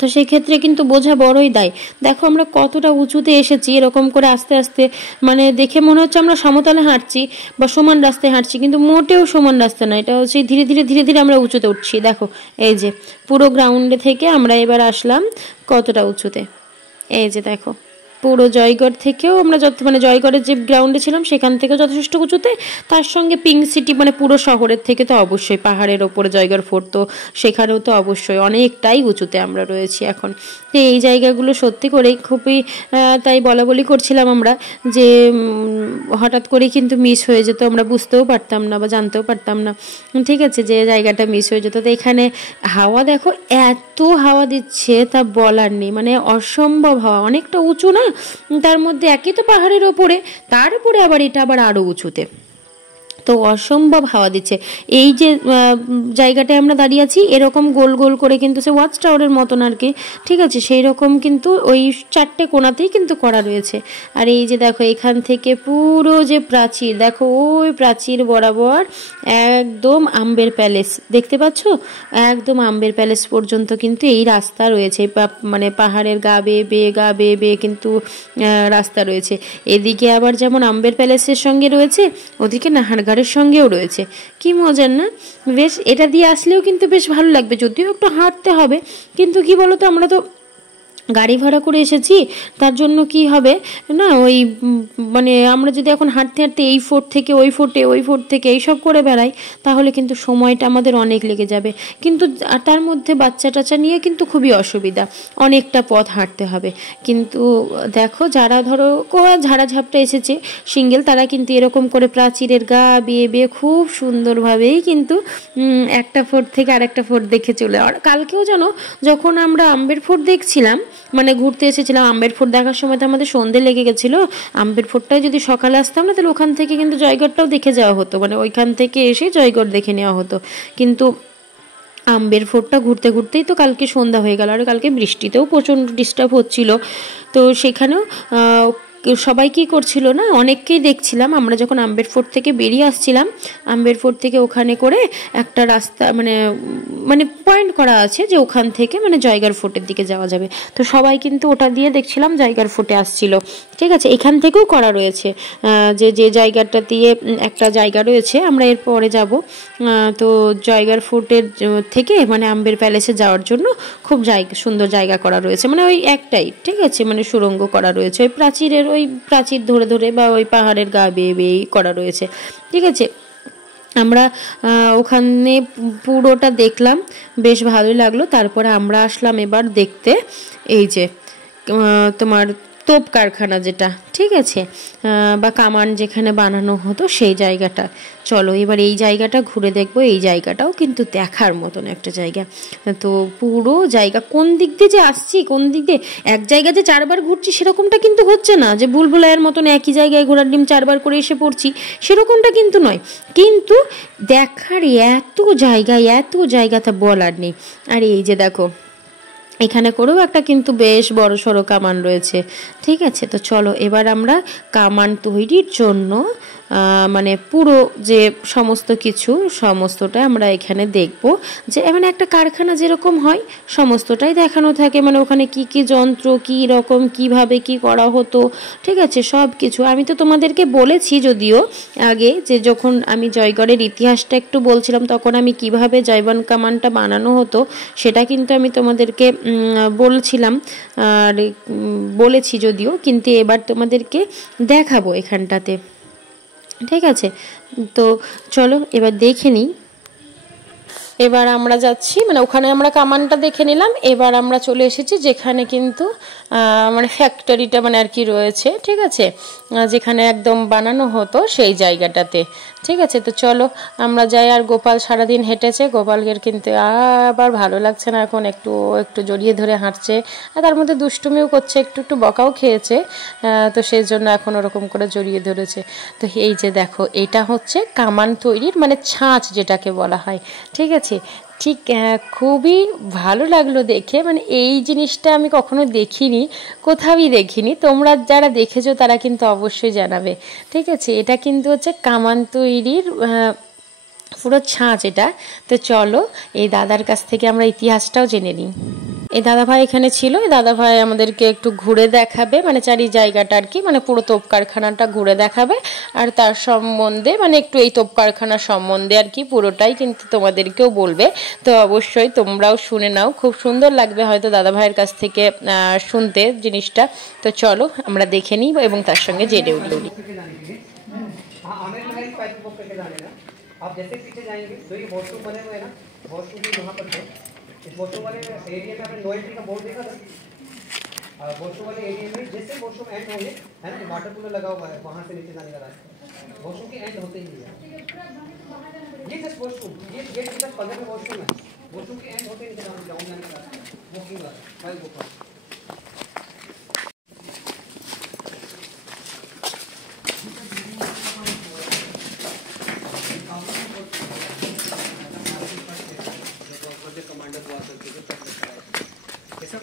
তো সেই ক্ষেত্রে কিন্তু বোঝা বড়ই দায়। দেখো আমরা কতটা উঁচুতে এসেছি, এরকম করে আস্তে আস্তে, মানে দেখে মনে হচ্ছে আমরা সমতলে হাঁটছি বা সমান রাস্তায় হাঁটছি, কিন্তু মোটেও সমান রাস্তা না, এটা হচ্ছে ধীরে ধীরে ধীরে ধীরে আমরা উঁচুতে উঠছি। দেখো এই যে পুরো গ্রাউন্ডে থেকে আমরা এবার আসলাম কতটা উঁচুতে, এই যে দেখো পুরো জয়গড় থেকেও আমরা মানে জয়গড়ের যে গ্রাউন্ডে ছিলাম সেখান থেকেও যথেষ্ট উঁচুতে, তার সঙ্গে পিঙ্ক সিটি মানে পুরো শহরের থেকে তো অবশ্যই পাহাড়ের ওপরে জয়গড় ফোর্ট, তো সেখানেও তো অবশ্যই অনেকটাই উঁচুতে আমরা রয়েছি এখন। তো এই জায়গাগুলো সত্যি করেই খুবই তাই বলা করছিলাম আমরা যে হঠাৎ করেই কিন্তু মিস হয়ে যেত, আমরা বুঝতেও পারতাম না বা জানতেও পারতাম না, ঠিক আছে, যে জায়গাটা মিস হয়ে যেত। তো এখানে হাওয়া দেখো এত হাওয়া দিচ্ছে তা বলার নেই, মানে অসম্ভব হাওয়া, অনেকটা উঁচু না, তার মধ্যে একই তো পাহাড়ের ওপরে, তার উপরে আবার এটা আবার আরো উঁচুতে, তো অসম্ভব হাওয়া দিচ্ছে। এই যে জায়গাটায় আমরা দাঁড়িয়ে আছি এরকম গোল গোল করে কিন্তু সে ওয়াচ টাওয়ারের মতন আর কি, ঠিক আছে, সেই রকম কিন্তু ওই চারটে কোণাতেই কিন্তু করা রয়েছে। আর এই যে দেখো এখান থেকে পুরো যে প্রাচীর, দেখো ওই প্রাচীর বরাবর একদম আম্বের প্যালেস দেখতে পাচ্ছ, একদম আম্বের প্যালেস পর্যন্ত কিন্তু এই রাস্তা রয়েছে, মানে পাহাড়ের গা বেয়ে বেয়ে কিন্তু রাস্তা রয়েছে। এদিকে আবার যেমন আম্বের প্যালেসের সঙ্গে রয়েছে, ওদিকে নাহারগড়ের সঙ্গেও রয়েছে। কি মজার না, বেশ এটা দিয়ে আসলেও কিন্তু বেশ ভালো লাগবে, যদিও একটু হাঁটতে হবে, কিন্তু কি বলতো আমরা তো গাড়ি ভাড়া করে এসেছি, তার জন্য কি হবে না ওই মানে আমরা যদি এখন হাঁটতে হাঁটতে এই ফোর্ট থেকে ওই ফোর্টে, ওই ফোর্ট থেকে এইসব করে বেড়াই, তাহলে কিন্তু সময়টা আমাদের অনেক লেগে যাবে। কিন্তু তার মধ্যে বাচ্চা টাচ্চা নিয়ে কিন্তু খুবই অসুবিধা, অনেকটা পথ হাঁটতে হবে। কিন্তু দেখো যারা ধরো ঝাড়া ঝাপটা এসেছে সিঙ্গেল, তারা কিন্তু এরকম করে প্রাচীরের গা বেয়ে খুব সুন্দরভাবেই কিন্তু একটা ফোর্ট থেকে আরেকটা ফোর্ট দেখে চলে। আর কালকেও জানো যখন আমরা আম্বের ফোর্ট দেখছিলাম, মানে ঘুরতে এসেছিলাম, আম্বের ফোর্ট দেখার সময় তো আমাদের সন্ধে লেগে গেছিলো, আম্বের ফোর্টটায় যদি সকালে আসতাম না তাহলে ওখান থেকে কিন্তু জয়গড়টাও দেখে যাওয়া হতো, মানে ওইখান থেকে এসে জয়গড় দেখে নেওয়া হতো। কিন্তু আম্বের ফোর্টটা ঘুরতে ঘুরতেই তো কালকে সন্ধ্যা হয়ে গেল, আর কালকে বৃষ্টিতেও প্রচণ্ড ডিস্টার্ব হচ্ছিল। তো সেখানেও সবাই কি করছিল না, অনেককেই দেখছিলাম আমরা যখন আম্বের ফোর্ট থেকে বেরিয়ে আসছিলাম, আম্বের ফোর্ট থেকে ওখানে করে একটা রাস্তা মানে পয়েন্ট করা আছে যে ওখান থেকে মানে জয়গড় ফোর্টের দিকে যাওয়া যাবে, তো সবাই কিন্তু ওটা দিয়ে দেখছিলাম জয়গড় ফোর্টে আসছিল, ঠিক আছে। এখান থেকেও করা রয়েছে যে জায়গাটা দিয়ে একটা জায়গা রয়েছে, আমরা এরপরে যাব, তো জয়গড় ফোর্টের থেকে মানে আম্বের প্যালেসে যাওয়ার জন্য খুব সুন্দর জায়গা করা রয়েছে, মানে ওই একটাই, ঠিক আছে, মানে সুড়ঙ্গ করা রয়েছে ওই প্রাচীরের, ওই প্রাচীর ধরে ধরে বা ওই পাহাড়ের গা বেয়ে করা রয়েছে, ঠিক আছে। আমরা ওখানে পুরোটা দেখলাম, বেশ ভালোই লাগলো। তারপরে আমরা আসলাম এবার দেখতে এই যে তোমার তোপ কারখানা যেটা, ঠিক আছে, বা কামান যেখানে বানানো হতো সেই জায়গাটা। চলো এবার এই জায়গাটা ঘুরে দেখবো। এই জায়গাটাও কিন্তু দেখার মতন একটা জায়গা। তো পুরো জায়গা কোন দিক দিয়ে যে আসছি, কোন দিক দিয়ে এক জায়গাতে 4বার ঘুরছি সেরকমটা কিন্তু হচ্ছে না, যে ভুলভুলাইয়ের মতন একই জায়গায় ঘোড়ার ডিম 4বার করে এসে পড়ছি, সেরকমটা কিন্তু নয়। কিন্তু দেখার এত জায়গা তা বলার নেই। আর এই যে দেখো এখানে করেও একটা কিন্তু বেশ বড় সড়ো কামান রয়েছে, ঠিক আছে। তো চলো এবার আমরা কামান তৈরির জন্য মানে পুরো যে সমস্ত কিছু সমস্তটা আমরা এখানে দেখব, যে মানে একটা কারখানা যেরকম হয় সমস্তটাই দেখানো থাকে, মানে ওখানে কি কি যন্ত্র, কি রকম কিভাবে কি করা হতো, ঠিক আছে, সব কিছু। আমি তো তোমাদেরকে বলেছি যদিও আগে, যে যখন আমি জয়গড়ের ইতিহাসটা একটু বলছিলাম তখন আমি কিভাবে জয়বান কামানটা বানানো হতো সেটা কিন্তু আমি তোমাদেরকে বলছিলাম আর বলেছি যদিও, কিন্তু এবার তোমাদেরকে দেখাবো এখানটাতে, ঠিক আছে। তো চলো এবার দেখে নিই। এবার আমরা যাচ্ছি, মানে ওখানে আমরা কামানটা দেখে নিলাম, এবার আমরা চলে এসেছি যেখানে কিন্তু মানে ফ্যাক্টরিটা মানে আর কি রয়েছে, ঠিক আছে, যেখানে একদম বানানো হতো সেই জায়গাটাতে, ঠিক আছে। তো চলো আমরা যাই। আর গোপাল সারাদিন হেঁটেছে, গোপালকে কিন্তু আবার ভালো লাগছে না এখন, একটু একটু জড়িয়ে ধরে হাঁটছে, আর তার মধ্যে দুষ্টুমিও করছে, একটু একটু বকাও খেয়েছে, তো সেই জন্য এখন ওরকম করে জড়িয়ে ধরেছে। তো এই যে দেখো এটা হচ্ছে কামান তৈরির মানে ছাঁচ যেটাকে বলা হয়, ঠিক আছে। ঠিক খুবই ভালো লাগলো দেখে, মানে এই জিনিসটা আমি কখনো দেখিনি, কোথাওই দেখিনি। তোমরা যারা দেখেছো তারা কিন্তু অবশ্যই জানাবে, ঠিক আছে। এটা কিন্তু হচ্ছে কামান তৈরির পুরো ছাঁচ এটা। তো চলো এই দাদার কাছ থেকে আমরা ইতিহাসটাও জেনে নিই। এই দাদাভাই এখানে ছিল, এই দাদাভাই আমাদেরকে একটু ঘুরে দেখাবে, মানে চারি জায়গাটা আর কি, মানে পুরো তোপ কারখানাটা ঘুরে দেখাবে, আর তার সম্বন্ধে মানে একটু এই তোপ কারখানার সম্বন্ধে আর কি পুরোটাই কিন্তু তোমাদেরকেও বলবে। তো অবশ্যই তোমরাও শুনে নাও, খুব সুন্দর লাগবে হয়তো দাদাভাইয়ের কাছ থেকে শুনতে জিনিসটা। তো চলো আমরা দেখে নিই এবং তার সঙ্গে জেনেও নিই। आप जैसे पीछे जाएंगे तो ये वॉशरूम बने हुए हैं ना, वॉशरूम भी वहाँ पर थे। इस वॉशरूम वाले एरिया में आपने नो एंट्री का बोर्ड देखा था। वॉशरूम वाले एरिया में जैसे वॉशरूम एंड होंगे है ना, वाटर कूलर लगा हुआ है, वहाँ से नीचे जाने का रास्ता वॉशरूम के एंड होते ही है। ये जस्ट वॉशरूम, ये गेट के 15 में वॉशरूम है, वॉशरूम के एंड होते ही नीचे जाने का रास्ता वॉकिंग वाला।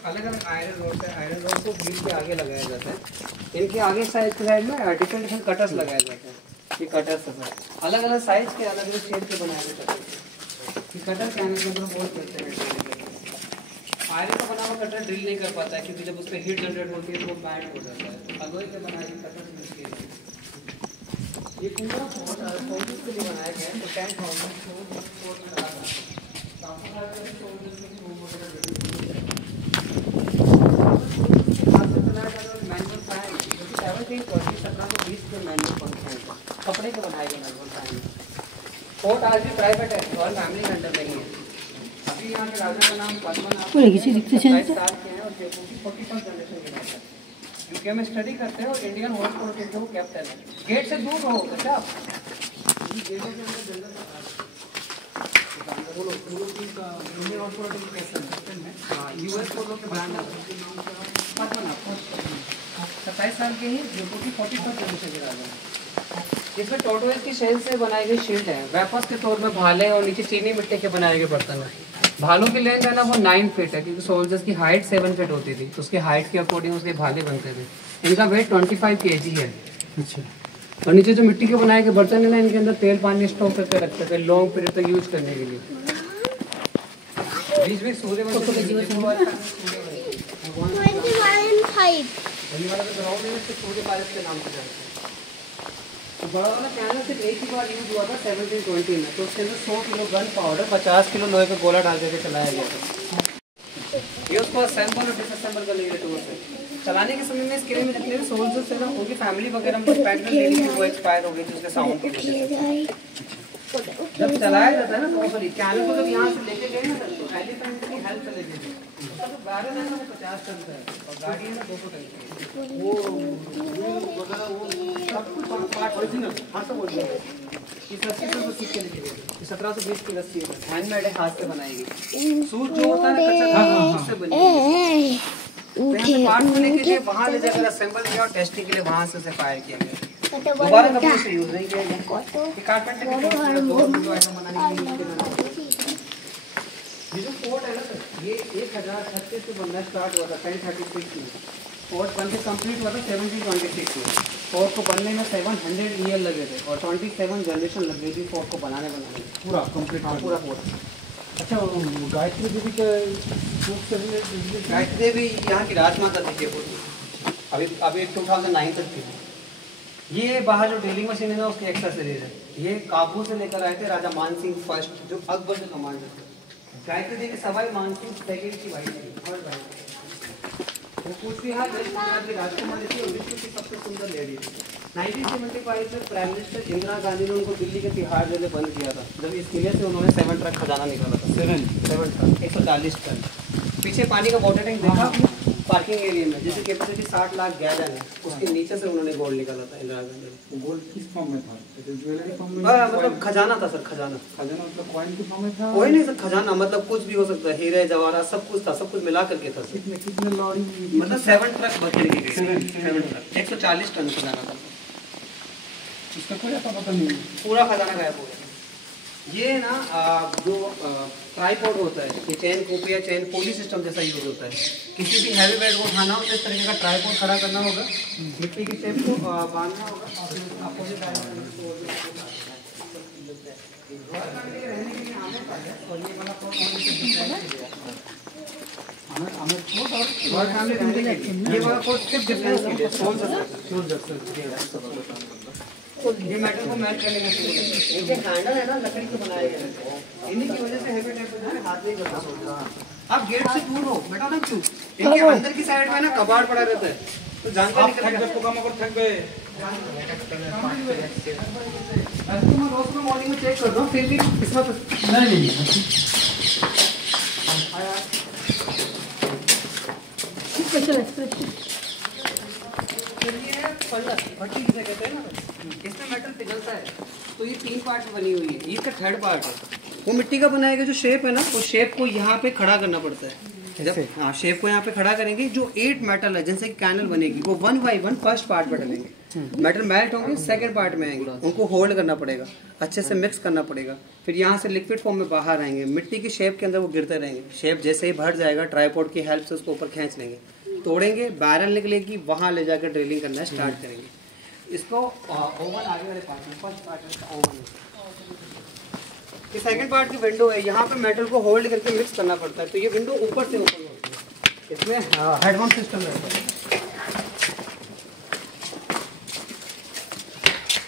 अलग अलग आयरन रोड है, आयरन रोड को बीच के आगे लगाया जाता है, इनके आगे साइड में आर्टिफिशियल कटर्स लगाए जाते हैं। ये कटर्स है अलग अलग साइज के, अलग अलग शेप के बनाए जाते हैं। ये कटर के आने के अंदर बहुत करते हैं। आयरन का बना हुआ कटर ड्रिल नहीं कर पाता है, क्योंकि जब उस पर हीट जनरेट होती है तो वो बैड हो जाता है। अलॉय के बनाए गए कटर मुश्किल है। ये पूरा सोल्जर्स के लिए बनाया गया है, तो 10,000 कपड़े के बनाए गए मैनुअल फैन। फोर्ट आज भी प्राइवेट है और फैमिली के अंडर नहीं है। अभी यहाँ के राजा का नाम पद्मनाभ साल के हैं और जयपुर की 41st जनरेशन के राजा। यूके में स्टडी करते हैं और इंडियन हॉर्स कोर्ट के वो कैप्टन है। गेट से दूर रहो बच्चा आप। गेटों के अंदर जंगल बोलो का इंडियन हॉर्स कोर्ट के कैप्टन है। हाँ यूएस कोर्ट के ब्रांड है पद्मनाभ। 27 साल के ही जयपुर की 41st जनरेशन के राजा। इसमें टोटोइज की शेल से बनाई गई शील्ड है, वेपर्स के तौर में भाले और नीचे चीनी मिट्टी के बनाए गए बर्तन है। भालों की लेंथ है ना वो 9 फीट है, क्योंकि सोल्जर्स की हाइट 7 फीट होती थी, तो उसके हाइट के अकॉर्डिंग उसके भाले बनते थे। इनका वेट 25 kg है। अच्छा। और नीचे जो मिट्टी के बनाए गए बर्तन है ना, इनके अंदर तेल पानी स्टोर करके रखते थे लॉन्ग पीरियड तक यूज करने के लिए। बीच में सूर्यवंशी के नाम से जानते हैं। बड़ा वाला कैनल सिर्फ एक ही बार यूज हुआ था 1720 में, तो उसके अंदर 100 किलो गन पाउडर 50 किलो लोहे का गोला डाल करके चलाया गया था। ये उसको असेंबल और डिसअसेंबल करने के लिए टूर है। चलाने के समय में इस किले में जितने भी सोल्जर्स थे ना, उनकी फैमिली वगैरह में पैटर्न लेनी थी, वो एक्सपायर हो गई थी उसके साउंड की वजह से। जब चलाया जाता है ना तो कैनल को जब यहाँ से लेके गए ना, तो एलिफेंट की हेल्प से लेके गए, उसका जो बैरल है ना वो 50 टन का है और गाड़ी है ना 200 टन की है। वो वगैरह वो सब कुछ पार्ट ओरिजिनल हाथ से बोल रहे हैं। इस रस्सी से वो सीख के लेके गए 1720 की रस्सी है, हैंडमेड है, हाथ से बनाई गई। सूट जो होता है कच्चा उससे बनी है। पार्ट को लेके गए वहाँ ले जाकर असेंबल किया और टेस्टिंग के लिए वहाँ से फायर किया गया। दोबारा कभी उसे यूज नहीं किया गया। कारपेंटर के दो आइटम बनाने के लिए ये जो फोर्ट है ना सर, ये 1036 से बनना स्टार्ट हुआ था 1036 में। फोर्ट बन के कंप्लीट हुआ था 1726 में। फोर्ट को बनने में 700 ईयर लगे थे और 27 जनरेशन लग गई थी फोर्ट को बनाने में पूरा कंप्लीट। हाँ पूरा फोर्ट। अच्छा, गायत्री देवी का गायत्री देवी यहाँ की राजमाता थी अभी 2009 तक थी। ये बाहर जो ड्रिलिंग मशीन है ना उसकी एक्सेसरीज है। ये काबुल से लेकर आए थे राजा मानसिंह फर्स्ट, जो अकबर के कमांडर थे। गायत्री देवी सवाई मानसिंह सेकंड की वाइफ थी, फर्स्ट वाइफ। वो कूचबिहार की राजकुमारी थी और विश्व की सबसे सुंदर लेडी थी। 1975 में प्राइम मिनिस्टर इंदिरा गांधी ने उनको दिल्ली के तिहाड़ जेल बंद किया था, जब इस किले से उन्होंने 7 ट्रक खजाना निकाला था। 7 ट्रक 140 टन। पीछे पानी का वाटर टैंक देखा पार्किंग एरिया में, जिसकी कैपेसिटी 60 लाख गैलन है, उसके नीचे से उन्होंने गोल्ड निकाला था इंदिरा गांधी ने। गोल्ड किस फॉर्म में था? ज्वेलरी फॉर्म में? मतलब खजाना था सर, खजाना। खजाना मतलब कॉइन के फॉर्म में था? कोई नहीं सर, खजाना मतलब कुछ भी हो सकता है, हीरे जवाहरात सब कुछ था, सब कुछ मिला करके था। कितने लॉरी? मतलब 7 ट्रक बचने की 7 ट्रक 140 टन खजाना था। इसका कोई ऐसा पता नहीं, पूरा खजाना गायब हो गया। ये ना जो ट्राइपॉड होता है, ये चेन कूप या चेन पुली सिस्टम जैसा यूज होता है। किसी भी हैवी वेट को उठाना हो तो इस तरीके का ट्राइपॉड खड़ा करना होगा, मिट्टी की शेप को बांधना होगा अपोजिट डायरेक्शन में। और ये वाला ये वाला कोड सिर्फ डिफरेंस के लिए कौन सा ये मेटल को मेल्ट करने में इनके हैंडल है ना लकड़ी के बनाए गए, इन्हीं की वजह से हैवी टेम्परेचर हाथ नहीं करता सोचता। आप गेट से दूर हो बेटा ना क्यों, इनके अंदर की साइड में ना कबाड़ पड़ा रहता है तो जानते निकल गए तो काम अगर थक गए। तो मैं रोज में मॉर्निंग में चेक कर रहा हूँ फिर भी इसमें नहीं भट्टी जिसे कहते हैं ना, इसमें मेटल पिघलता है। तो ये 3 पार्ट में बनी हुई है, ये इसका 3rd पार्ट है। वो मिट्टी का बनाएगा जो शेप है ना, वो शेप को यहाँ पे खड़ा करना पड़ता है। जब हाँ शेप को यहाँ पे खड़ा करेंगे, जो 8 मेटल है जिनसे कैनल बनेगी वो 1 बाय 1 फर्स्ट पार्ट में डलेंगे। मेटल मेल्ट होंगे, 2nd पार्ट में आएंगे, उनको होल्ड करना पड़ेगा, अच्छे से मिक्स करना पड़ेगा, फिर यहाँ से लिक्विड फॉर्म में बाहर आएंगे, मिट्टी की शेप के अंदर वो गिरते रहेंगे। शेप जैसे ही भर जाएगा ट्राइपॉड की हेल्प से उसको ऊपर खींच लेंगे, तोड़ेंगे, बैरल निकलेगी, वहाँ ले जाकर ड्रिलिंग करना स्टार्ट करेंगे। इसको ओवन आगे वाले पार्ट में, फर्स्ट पार्ट में ओवन, ये 2nd पार्ट की विंडो है। यहाँ पे मेटल को होल्ड करके मिक्स करना पड़ता है, तो ये विंडो ऊपर से ओपन होती है। इसमें हेडफोन सिस्टम रहता है।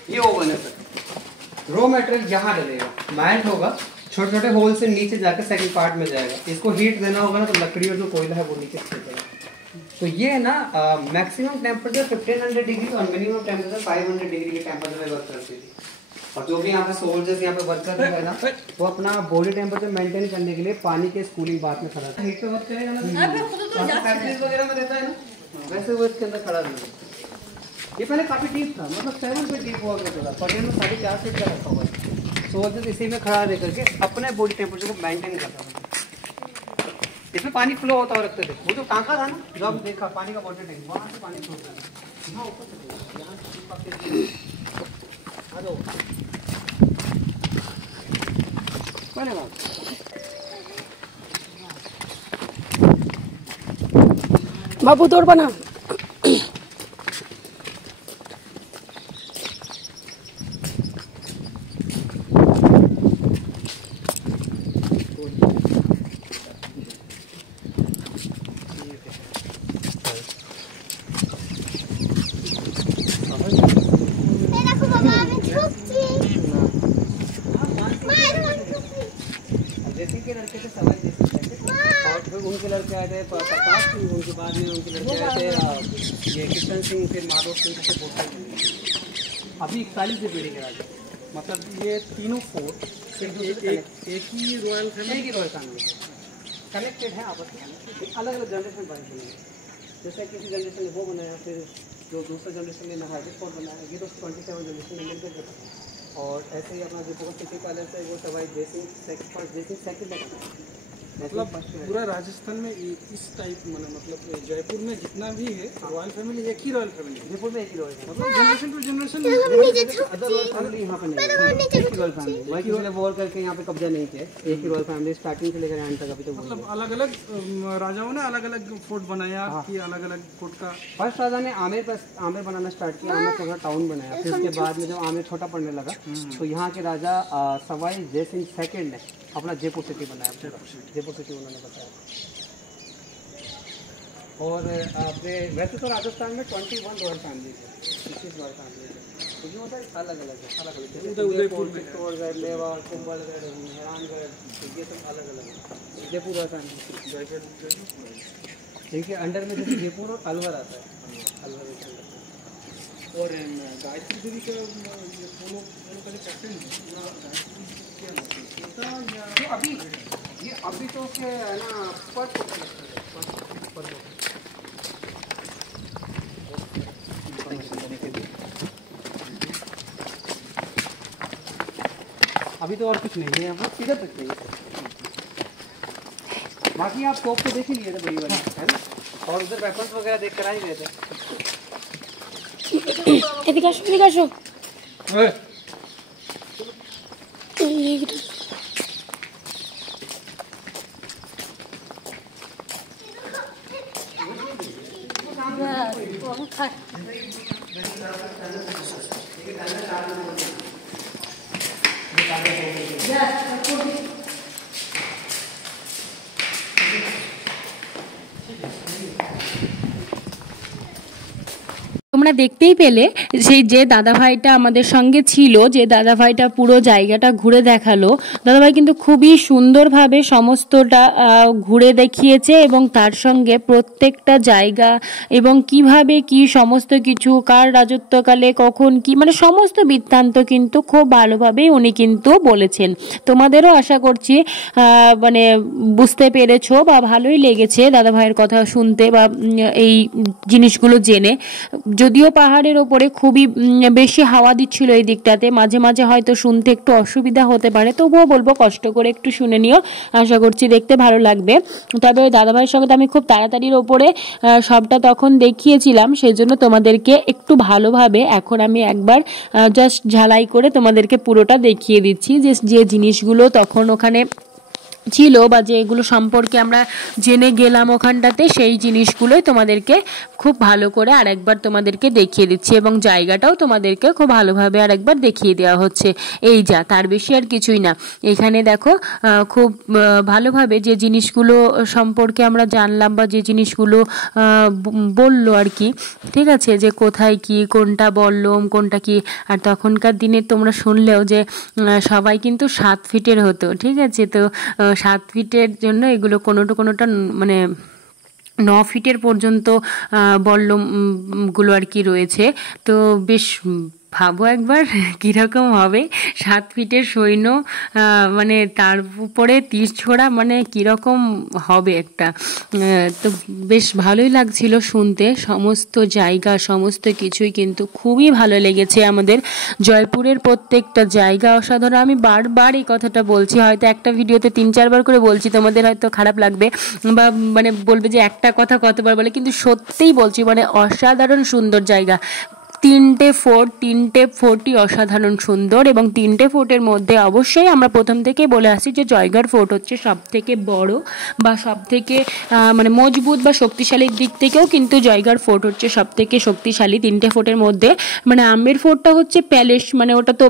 ये ओवन है सर, रॉ मटेरियल यहाँ डलेगा, मेल्ट होगा, छोटे छोटे होल से नीचे जाकर 2nd पार्ट में जाएगा। इसको हीट देना होगा ना तो लकड़ी और जो कोयला है वो नीचे छिड़केगा। तो ये है ना मैक्सिमम टेम्परेचर 1500 डिग्री और मिनिमम टेम्परेचर 500 डिग्री के टेम्परेचर में वर्क करती थी। और जो भी यहाँ पे सोल्जर्स यहाँ पे वर्क कर रहे हैं ना, वो अपना बॉडी टेम्परेचर मेंटेन करने के लिए पानी के कूलिंग बाथ में खड़ा है। हीट पे वर्क करेगा ना, फैक्ट्रीज वगैरह में रहता है ना, वैसे वो इसके अंदर खड़ा रहेगा। ये पहले काफ़ी डीप था, मतलब 7 फीट डीप हुआ करता था, पर ये 4.5 फीट का रखा हुआ है। सोल्जर्स इसी में खड़ा रह करके अपने बॉडी टेम्परेचर को मेंटेन करता था। इसमें पानी फ्लो होता हुआ रखते थे। वो जो टांका था ना, जो हम देखा पानी का वाटर टैंक, वहाँ से पानी फ्लो होता है, यहाँ ऊपर से यहाँ बाबू तोड़ बना उनके लड़के आए थे प्रताप सिंह, उनके बाद में उनके लड़के आए थे ये किशन सिंह, फिर माधव सिंह से बोलते। अभी 41 से पीढ़ी के राजा, मतलब ये तीनों फोर्ट सिर्फ एक ही रॉयल फैमिली की रॉयल फैमिली। कनेक्टेड है आपस में, अलग अलग जनरेशन बने हैं। जैसे किसी जनरेशन ने वो बनाया, फिर जो दूसरा जनरेशन ने नहाया फोर्ट बनाया, ये तो 27 जनरेशन ने मिलकर के बनाया। और ऐसे ही अपना जो बहुत सिटी पैलेस है वो सवाई जयसिंह सेकंड मतलब पूरा राजस्थान में इस टाइप मतलब जयपुर में जितना भी है रॉयल फैमिली एक ही रॉयल फैमिली है। जयपुर में एक ही रॉयल मतलब generation to generation other royal family यहाँ पे नहीं है, एक ही रॉयल फैमिली। वही किसी ने वॉर करके यहाँ पे कब्जा नहीं किया, एक ही रॉयल फैमिली स्टार्टिंग से लेकर एंड तक अभी तक। मतलब अलग अलग राजाओं ने अलग अलग फोर्ट बनाया कि अलग अलग फोर्ट का। फर्स्ट राजा ने आमेर बनाना स्टार्ट किया, आमेर छोटा टाउन बनाया। फिर उसके बाद में जब आमेर छोटा पड़ने लगा तो यहाँ के राजा सवाई जयसिंह सेकंड ने अपना जयपुर सिटी बनाया, जयपुर सिटी उन्होंने बताया। और वैसे तो राजस्थान में 21 रॉयल फैमिली है, 21 रॉयल फैमिली है, क्योंकि वो अलग अलग है, अलग अलग उदयपुर, चित्तौड़गढ़, मेवाड़, कुंभलगढ़, मेहरानगढ़, ये सब अलग अलग है। जयपुर रॉयल फैमिली इनके अंडर में जैसे जयपुर और अलवर आता है, अलवर के अंडर। और गायत्री देवी का दोनों का जो कैप्टन है तो अभी तो के है ना पर अभी तो और कुछ नहीं है यहाँ पर, सीधा तक नहीं है। बाकी आप टॉप पे देख ही लिए थे बड़ी वाली, है ना, और उधर वेपन्स वगैरह देख कर आ ही गए थे। এদিকে আসো, এদিকে আসো। তোমরা দেখতেই পেলে সেই যে দাদাভাইটা আমাদের সঙ্গে ছিল, যে দাদাভাইটা পুরো জায়গাটা ঘুরে দেখালো। দাদাভাই কিন্তু খুবই সুন্দরভাবে সমস্তটা ঘুরে দেখিয়েছে এবং তার সঙ্গে প্রত্যেকটা জায়গা এবং কিভাবে কি সমস্ত কিছু কার রাজত্বকালে কখন কি মানে সমস্ত বৃত্তান্ত কিন্তু খুব ভালোভাবেই উনি কিন্তু বলেছেন। তোমাদেরও আশা করছি মানে বুঝতে পেরেছো বা ভালোই লেগেছে দাদাভাইয়ের কথা শুনতে বা এই জিনিসগুলো জেনে। যদিও পাহাড়ের ওপরে খুবই বেশি হাওয়া দিচ্ছিল এই দিকটাতে, মাঝে মাঝে হয়তো শুনতে একটু অসুবিধা হতে পারে, তবুও বলবো কষ্ট করে একটু শুনে নিও, আশা করছি দেখতে ভালো লাগবে। তবে ওই দাদাভাইয়ের সঙ্গে তো আমি খুব তাড়াতাড়ির ওপরে সবটা তখন দেখিয়েছিলাম, সেই জন্য তোমাদেরকে একটু ভালোভাবে এখন আমি একবার জাস্ট ঝালাই করে তোমাদেরকে পুরোটা দেখিয়ে দিচ্ছি যে জিনিসগুলো তখন ওখানে ছিল বা যেগুলো সম্পর্কে আমরা জেনে গেলাম ওখানটাতে, সেই জিনিসগুলোই তোমাদেরকে খুব ভালো করে আরেকবার তোমাদেরকে দেখিয়ে দিচ্ছি এবং জায়গাটাও তোমাদেরকে খুব ভালোভাবে আরেকবার দেখিয়ে দেওয়া হচ্ছে। এই যা, তার বেশি আর কিছুই না। এখানে দেখো খুব ভালোভাবে যে জিনিসগুলো সম্পর্কে আমরা জানলাম বা যে জিনিসগুলো বললো আর কি, ঠিক আছে, যে কোথায় কি কোনটা বললাম কোনটা কি। আর তখনকার দিনে তোমরা শুনলেও যে সবাই কিন্তু 7 ফিটের হতো, ঠিক আছে, তো 7 ফিটের জন্য এগুলো কোনোটা মানে 9 ফিটের পর্যন্ত বল্লমগুলো আর কি রয়েছে। তো বেশ ভাবো একবার কীরকম হবে 7 ফিটের সৈন্য, মানে তার উপরে তীর ছোড়া, মানে কীরকম হবে একটা। তো বেশ ভালোই লাগছিল শুনতে, সমস্ত জায়গা সমস্ত কিছুই কিন্তু খুবই ভালো লেগেছে আমাদের। জয়পুরের প্রত্যেকটা জায়গা অসাধারণ। আমি বারবার এই কথাটা বলছি, হয়তো একটা ভিডিওতে 3-4 বার করে বলছি, তোমাদের হয়তো খারাপ লাগবে বা মানে বলবে যে একটা কথা কতবার বলে, কিন্তু সত্যিই বলছি, মানে অসাধারণ সুন্দর জায়গা। 3টে ফোর্টই অসাধারণ সুন্দর এবং 3টে ফোর্টের মধ্যে অবশ্যই আমরা প্রথম থেকে বলে আসছি যে জয়গড় ফোর্ট হচ্ছে সব থেকে বড় বা সব থেকে মানে মজবুত বা শক্তিশালীর দিক থেকেও কিন্তু জয়গড় ফোর্ট হচ্ছে সব থেকে শক্তিশালী 3টে ফোর্টের মধ্যে। মানে আম্বের ফোর্টটা হচ্ছে প্যালেস, মানে ওটা তো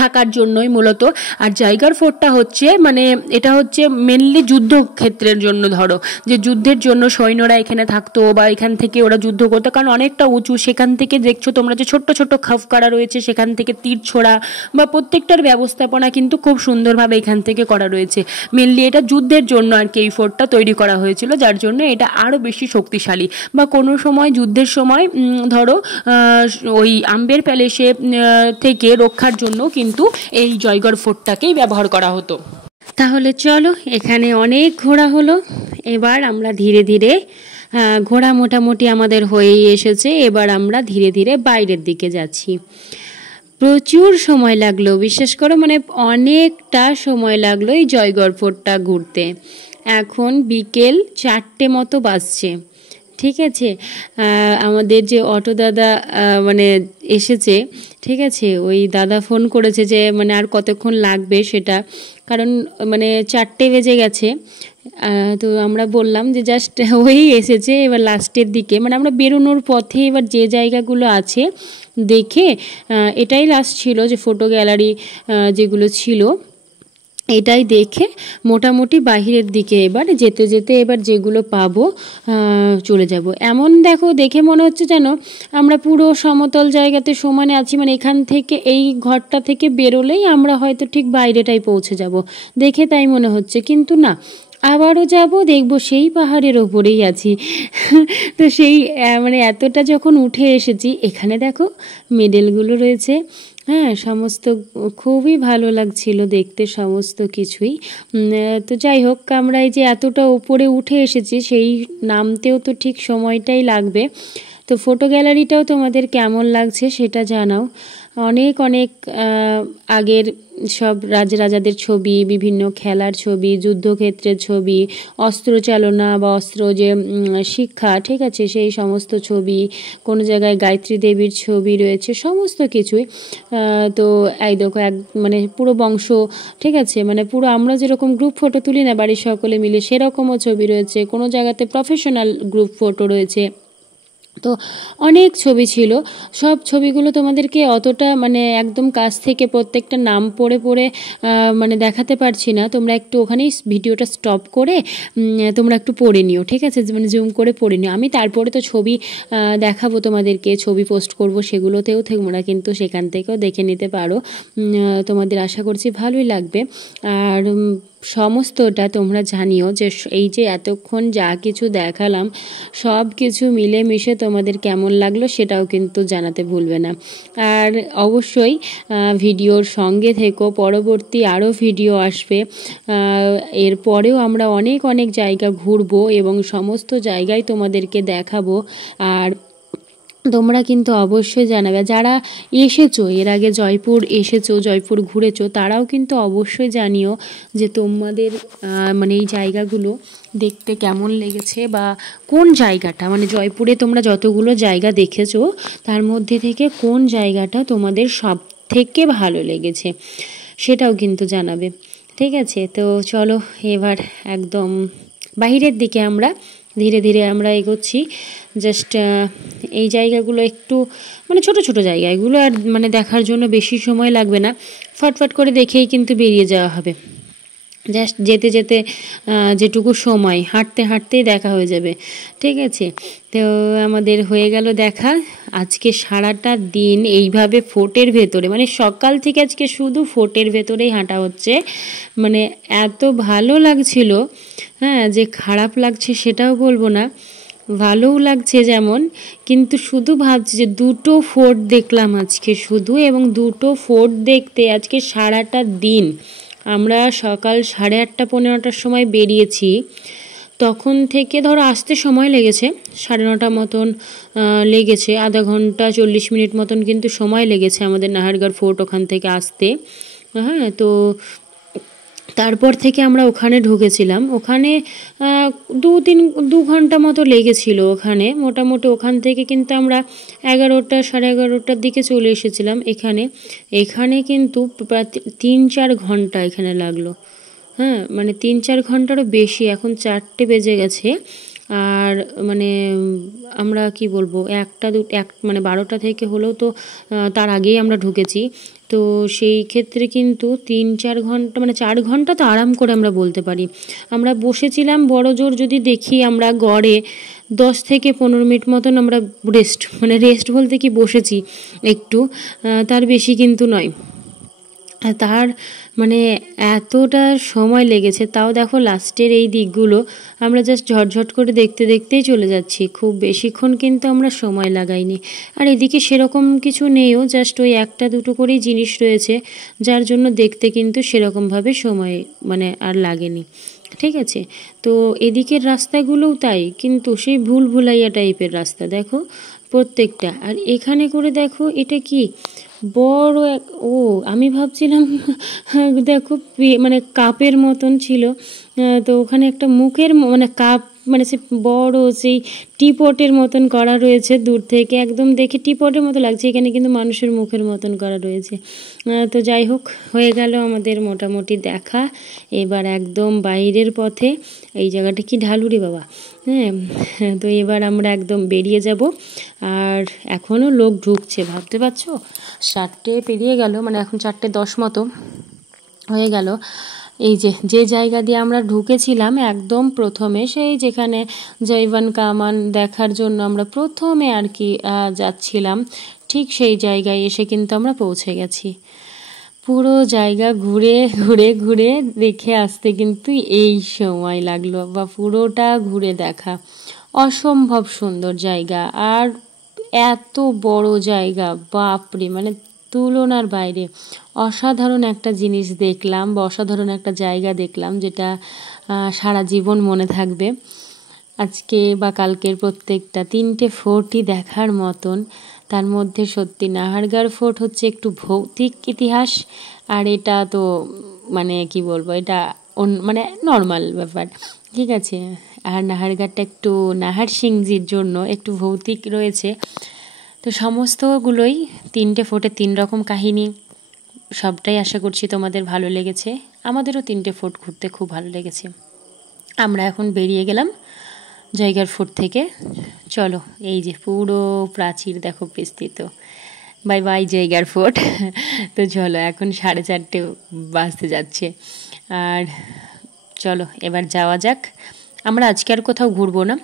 থাকার জন্যই মূলত, আর জয়গড় ফোর্টটা হচ্ছে মানে এটা হচ্ছে মেনলি যুদ্ধক্ষেত্রের জন্য, ধরো যে যুদ্ধের জন্য সৈন্যরা এখানে থাকতো বা এখান থেকে ওরা যুদ্ধ করতো, কারণ অনেকটা উঁচু, সেখান থেকে দেখছো তোমরা যে ছোট্ট ছোট্ট খাফকারা রয়েছে, সেখান থেকে তীর ছোড়া বা প্রত্যেকটার ব্যবস্থাপনা কিন্তু খুব সুন্দরভাবে এখান থেকে করা রয়েছে। মেনলি এটা যুদ্ধের জন্য আর কি এই ফোর্টটা তৈরি করা হয়েছিল, যার জন্য এটা আরও বেশি শক্তিশালী। বা কোনো সময় যুদ্ধের সময় ধরো ওই আম্বের প্যালেসে থেকে রক্ষার জন্য কিন্তু এই জয়গড় ফোর্টটাকেই ব্যবহার করা হতো। তাহলে চলো, এখানে অনেক ঘোরা হলো, এবার আমরা ধীরে ধীরে ঘোরা মোটামুটি আমাদের হয়েই এসেছে। এবার আমরা ধীরে ধীরে বাইরের দিকে যাচ্ছি। প্রচুর সময় লাগলো, বিশ্বাস করো, মানে অনেকটা সময় লাগলো এই জয়গড় ফোর্টটা ঘুরতে। এখন বিকেল 4টে মতো বাজছে, ঠিক আছে। আমাদের যে অটো দাদা মানে এসেছে, ঠিক আছে, ওই দাদা ফোন করেছে যে মানে আর কতক্ষণ লাগবে সেটা, কারণ মানে 4টে বেজে গেছে। তো আমরা বললাম যে জাস্ট ওই এসেছে, এবার লাস্টের দিকে মানে আমরা বেরোনোর পথে এবার যে জায়গাগুলো আছে দেখে, এটাই লাস্ট ছিল যে ফটো গ্যালারি যেগুলো ছিল, এটাই দেখে মোটামুটি বাহিরের দিকে এবার যেতে যেতে এবার যেগুলো পাবো চলে যাব। এমন দেখো, দেখে মনে হচ্ছে যেন আমরা পুরো সমতল জায়গাতে সমানে আছি, মানে এখান থেকে এই ঘরটা থেকে বেরোলেই আমরা হয়তো ঠিক বাইরেটাই পৌঁছে যাব, দেখে তাই মনে হচ্ছে। কিন্তু না, আবারও যাব, দেখব সেই পাহাড়ের ওপরেই আছি। তো সেই মানে এতটা যখন উঠে এসেছি, এখানে দেখো মেডেলগুলো রয়েছে, হ্যাঁ, সমস্ত খুবই ভালো লাগছিল দেখতে সমস্ত কিছুই। তো যাই হোক, আমরা এই যে এতটা উপরে উঠে এসেছি, সেই নামতেও তো ঠিক সময়টাই লাগবে। তো ফটো গ্যালারিটাও তোমাদের কেমন লাগছে সেটা জানাও। অনেক অনেক আগের সব রাজাদের ছবি, বিভিন্ন খেলার ছবি, যুদ্ধক্ষেত্রের ছবি, অস্ত্রচালনা বা অস্ত্র যে শিক্ষা, ঠিক আছে, সেই সমস্ত ছবি, কোনো জায়গায় গায়ত্রী দেবীর ছবি রয়েছে, সমস্ত কিছুই। তো এই দেখো মানে পুরো বংশ, ঠিক আছে, মানে পুরো আমরা যেরকম গ্রুপ ফটো তুলি না বাড়ির সকলে মিলে, সেরকমও ছবি রয়েছে, কোনো জায়গাতে প্রফেশনাল গ্রুপ ফটো রয়েছে। তো অনেক ছবি ছিল, সব ছবিগুলো তোমাদেরকে অতটা মানে একদম কাছ থেকে প্রত্যেকটা নাম পড়ে পড়ে মানে দেখাতে পারছি না। তোমরা একটু ওখানেই ভিডিওটা স্টপ করে তোমরা একটু পড়ে নিও, ঠিক আছে, মানে জুম করে পড়ে নিও। আমি তারপরে তো ছবি দেখাবো তোমাদেরকে, ছবি পোস্ট করব, সেগুলোতেও তোমরা কিন্তু সেখান থেকেও দেখে নিতে পারো। তোমাদের আশা করছি ভালোই লাগবে। আর সমস্তটা তোমরা জানিও যে এই যে এতক্ষণ যা কিছু দেখালাম সব কিছু মিলেমিশে তোমাদের কেমন লাগলো সেটাও কিন্তু জানাতে ভুলবে না। আর অবশ্যই ভিডিওর সঙ্গে থেকো, পরবর্তী আরও ভিডিও আসবে, এরপরেও আমরা অনেক অনেক জায়গা ঘুরবো এবং সমস্ত জায়গায় তোমাদেরকে দেখাবো। আর তোমরা কিন্তু অবশ্যই জানাবে, যারা এসেছো এর আগে জয়পুর এসেছো, জয়পুর ঘুরেছো, তারাও কিন্তু অবশ্যই জানিও যে তোমাদের মানে এই জায়গাগুলো দেখতে কেমন লেগেছে, বা কোন জায়গাটা মানে জয়পুরে তোমরা যতগুলো জায়গা দেখেছো তার মধ্যে থেকে কোন জায়গাটা তোমাদের সব থেকে ভালো লেগেছে সেটাও কিন্তু জানাবে, ঠিক আছে। তো চলো এবার একদম বাহিরের দিকে আমরা ধীরে ধীরে আমরা এগোচ্ছি। জাস্ট এই জায়গাগুলো একটু মানে ছোট ছোট জায়গা, এগুলো আর মানে দেখার জন্য বেশি সময় লাগবে না, ফটফট করে দেখেই কিন্তু বেরিয়ে যাওয়া হবে। জাস্ট যেতে যেতে যেটুকু সময় হাঁটতে হাঁটতেই দেখা হয়ে যাবে, ঠিক আছে। তো আমাদের হয়ে গেল দেখা। আজকে সারাটা দিন এইভাবে ফোর্টের ভেতরে, মানে সকাল থেকে আজকে শুধু ফোর্টের ভেতরেই হাঁটা হচ্ছে, মানে এত ভালো লাগছিল, হ্যাঁ, যে খারাপ লাগছে সেটাও বলবো না, ভালোও লাগছে যেমন, কিন্তু শুধু ভাবছি যে দুটো ফোর্ট দেখলাম আজকে শুধু, এবং দুটো ফোর্ট দেখতে আজকে সারাটা দিন। আমরা সকাল 8:30 পৌনে 9টার সময় বেরিয়েছি, তখন থেকে ধরো আসতে সময় লেগেছে 9:30 মতন লেগেছে, আধা ঘন্টা 40 মিনিট মতন কিন্তু সময় লেগেছে আমাদের নাহারগড় ফোর্ট ওখান থেকে আসতে, হ্যাঁ। তো তারপর থেকে আমরা ওখানে ঢুকেছিলাম, ওখানে 2 ঘন্টা মতো লেগেছিল ওখানে মোটামুটি। ওখান থেকে কিন্তু আমরা 11টা 11:30টার দিকে চলে এসেছিলাম এখানে। এখানে কিন্তু প্রায় 3-4 ঘন্টা এখানে লাগলো, হ্যাঁ, মানে 3-4 ঘন্টারও বেশি। এখন 4টে বেজে গেছে, আর মানে আমরা কি বলবো, মানে 12টা থেকে হলেও তো তার আগেই আমরা ঢুকেছি। তো সেই ক্ষেত্রে কিন্তু 3-4 ঘন্টা মানে 4 ঘন্টা তো আরাম করে আমরা বলতে পারি। আমরা বসেছিলাম বড় জোর যদি দেখি আমরা গড়ে 10 থেকে 15 মিনিট মতন আমরা রেস্ট বলতে কি বসেছি একটু, তার বেশি কিন্তু নয়। তার মানে এতটা সময় লেগেছে, তাও দেখো লাস্টের এই দিকগুলো আমরা জাস্ট ঝটঝট করে দেখতে দেখতেই চলে যাচ্ছি, খুব বেশিক্ষণ কিন্তু আমরা সময় লাগাইনি। আর এদিকে সেরকম কিছু নেইও, জাস্ট ওই একটা দুটো করেই জিনিস রয়েছে, যার জন্য দেখতে কিন্তু সেরকমভাবে সময় মানে আর লাগেনি। ঠিক আছে, তো এদিকের রাস্তাগুলোও তাই, কিন্তু সেই ভুল ভুলাইয়া টাইপের রাস্তা দেখো প্রত্যেকটা। আর এখানে করে দেখো এটা কি বড় এক, ও আমি ভাবছিলাম দেখো মানে কাপের মতন ছিল, তো ওখানে একটা মুখের মানে কাপ মানে সে বড় সেই টিপটের মতন করা রয়েছে, দূর থেকে একদম দেখে টিপটের মতো লাগছে, এখানে কিন্তু মানুষের মুখের মতন করা রয়েছে। তো যাই হোক, হয়ে গেল আমাদের মোটামুটি দেখা। এবার একদম বাইরের পথে, এই জায়গাটা কি ঢালুরি বাবা, হ্যাঁ, তো এবার আমরা একদম বেরিয়ে যাব। আর এখনও লোক ঢুকছে, ভাবতে পারছো 4টে পেরিয়ে গেল, মানে এখন 4:10 মতো হয়ে গেল। এই যে জায়গা দিয়ে আমরা ঢুকেছিলাম একদম প্রথমে, সেই যেখানে জৈবান কামান দেখার জন্য আমরা প্রথমে আর কি যাচ্ছিলাম, ঠিক সেই জায়গায় এসে কিন্তু আমরা পৌঁছে গেছি। পুরো জায়গা ঘুরে ঘুরে ঘুরে দেখে আসতে কিন্তু এই সময় লাগলো, বা পুরোটা ঘুরে দেখা। অসম্ভব সুন্দর জায়গা, আর এত বড় জায়গা, বাপরে, মানে তুলনার বাইরে। অসাধারণ একটা জিনিস দেখলাম, বা অসাধারণ একটা জায়গা দেখলাম, যেটা সারা জীবন মনে থাকবে। আজকে বা কালকের প্রত্যেকটা 3টে ফোর্টই দেখার মতন। তার মধ্যে সত্যি নাহারগড় ফোর্ট হচ্ছে একটু ভৌতিক ইতিহাস, আর এটা তো মানে কি বলবো, এটা মানে নর্মাল ব্যাপার, ঠিক আছে। আর নাহারগড়টা একটু নাহার সিংজির জন্য একটু ভৌতিক রয়েছে। তো সমস্তগুলোই 3টে ফোর্টের 3 রকম কাহিনী, সবটাই আশা করছি তোমাদের ভালো লেগেছে। আমাদেরও 3টে ফোর্ট ঘুরতে খুব ভালো লেগেছে। আমরা এখন বেরিয়ে গেলাম জয়গড় ফোর্ট থেকে। চলো, এই যে পুরো প্রাচীর দেখো বিস্তৃত। Bye bye Jaigarh fort. তো চলো, এখন 4:30 বাজতে যাচ্ছে, আর চলো এবার যাওয়া যাক। আমরা আজকে আর কোথাও ঘুরবো না,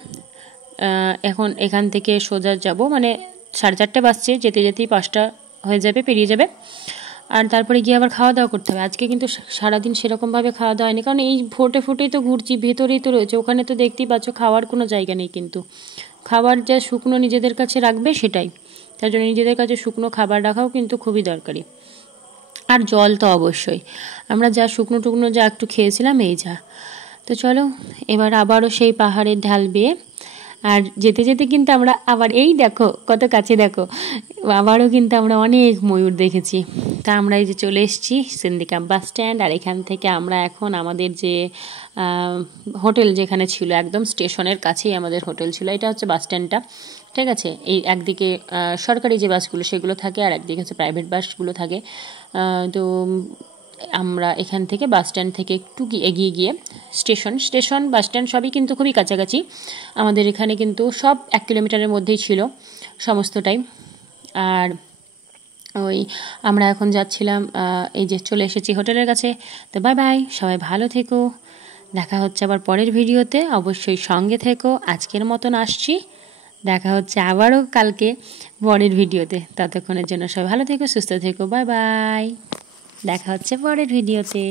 এখন এখান থেকে সোজা যাব, মানে 4:30 বাজছে, যেতে যেতেই 5টা হয়ে যাবে, পেরিয়ে যাবে। আর তারপরে গিয়ে আবার খাওয়া দাওয়া করতে হবে। আজকে কিন্তু সারাদিন সেরকমভাবে খাওয়া দাওয়া হয়নি, কারণ এই ফোর্টে ফোর্টেই তো ঘুরছি, ভেতরেই তো রয়েছে, ওখানে তো দেখতেই পাচ্ছ খাওয়ার কোনো জায়গা নেই। কিন্তু খাবার যা শুকনো নিজেদের কাছে রাখবে সেটাই, তার জন্য নিজেদের কাছে শুকনো খাবার রাখাও কিন্তু খুবই দরকারি। আর জল তো অবশ্যই, আমরা যা শুকনো টুকনো যা একটু খেয়েছিলাম এই যা। তো চলো এবার আবারও সেই পাহাড়ের ঢাল বেয়ে, আর যেতে যেতে কিন্তু আমরা আবার এই দেখো কত কাছে, দেখো আবারও কিন্তু আমরা অনেক ময়ূর দেখেছি। তা আমরা এই যে চলে এসেছি সিন্দিকা বাস স্ট্যান্ড, আর এখান থেকে আমরা এখন আমাদের যে হোটেল যেখানে ছিল, একদম স্টেশনের কাছেই আমাদের হোটেল ছিল। এটা হচ্ছে বাস স্ট্যান্ডটা, ঠিক আছে। এই একদিকে সরকারি যে বাসগুলো সেগুলো থাকে, আর একদিকে হচ্ছে প্রাইভেট বাসগুলো থাকে। তো আমরা এখান থেকে বাস স্ট্যান্ড থেকে একটু এগিয়ে গিয়ে স্টেশন বাস স্ট্যান্ড সবই কিন্তু খুবই কাছাকাছি। আমাদের এখানে কিন্তু সব 1 কিলোমিটারের মধ্যেই ছিল সমস্তটাই। আর ওই আমরা এখন যাচ্ছিলাম, এই যে চলে এসেছি হোটেলের কাছে। তো বাই বাই, সবাই ভালো থেকো, দেখা হচ্ছে আবার পরের ভিডিওতে, অবশ্যই সঙ্গে থেকো। আজকের মতন আসছি, দেখা হচ্ছে আবারও কালকে পরের ভিডিওতে। ততক্ষণের জন্য সবাই ভালো থেকো, সুস্থ থেকো, বাই বাই, দেখা হচ্ছে পরের ভিডিওতে।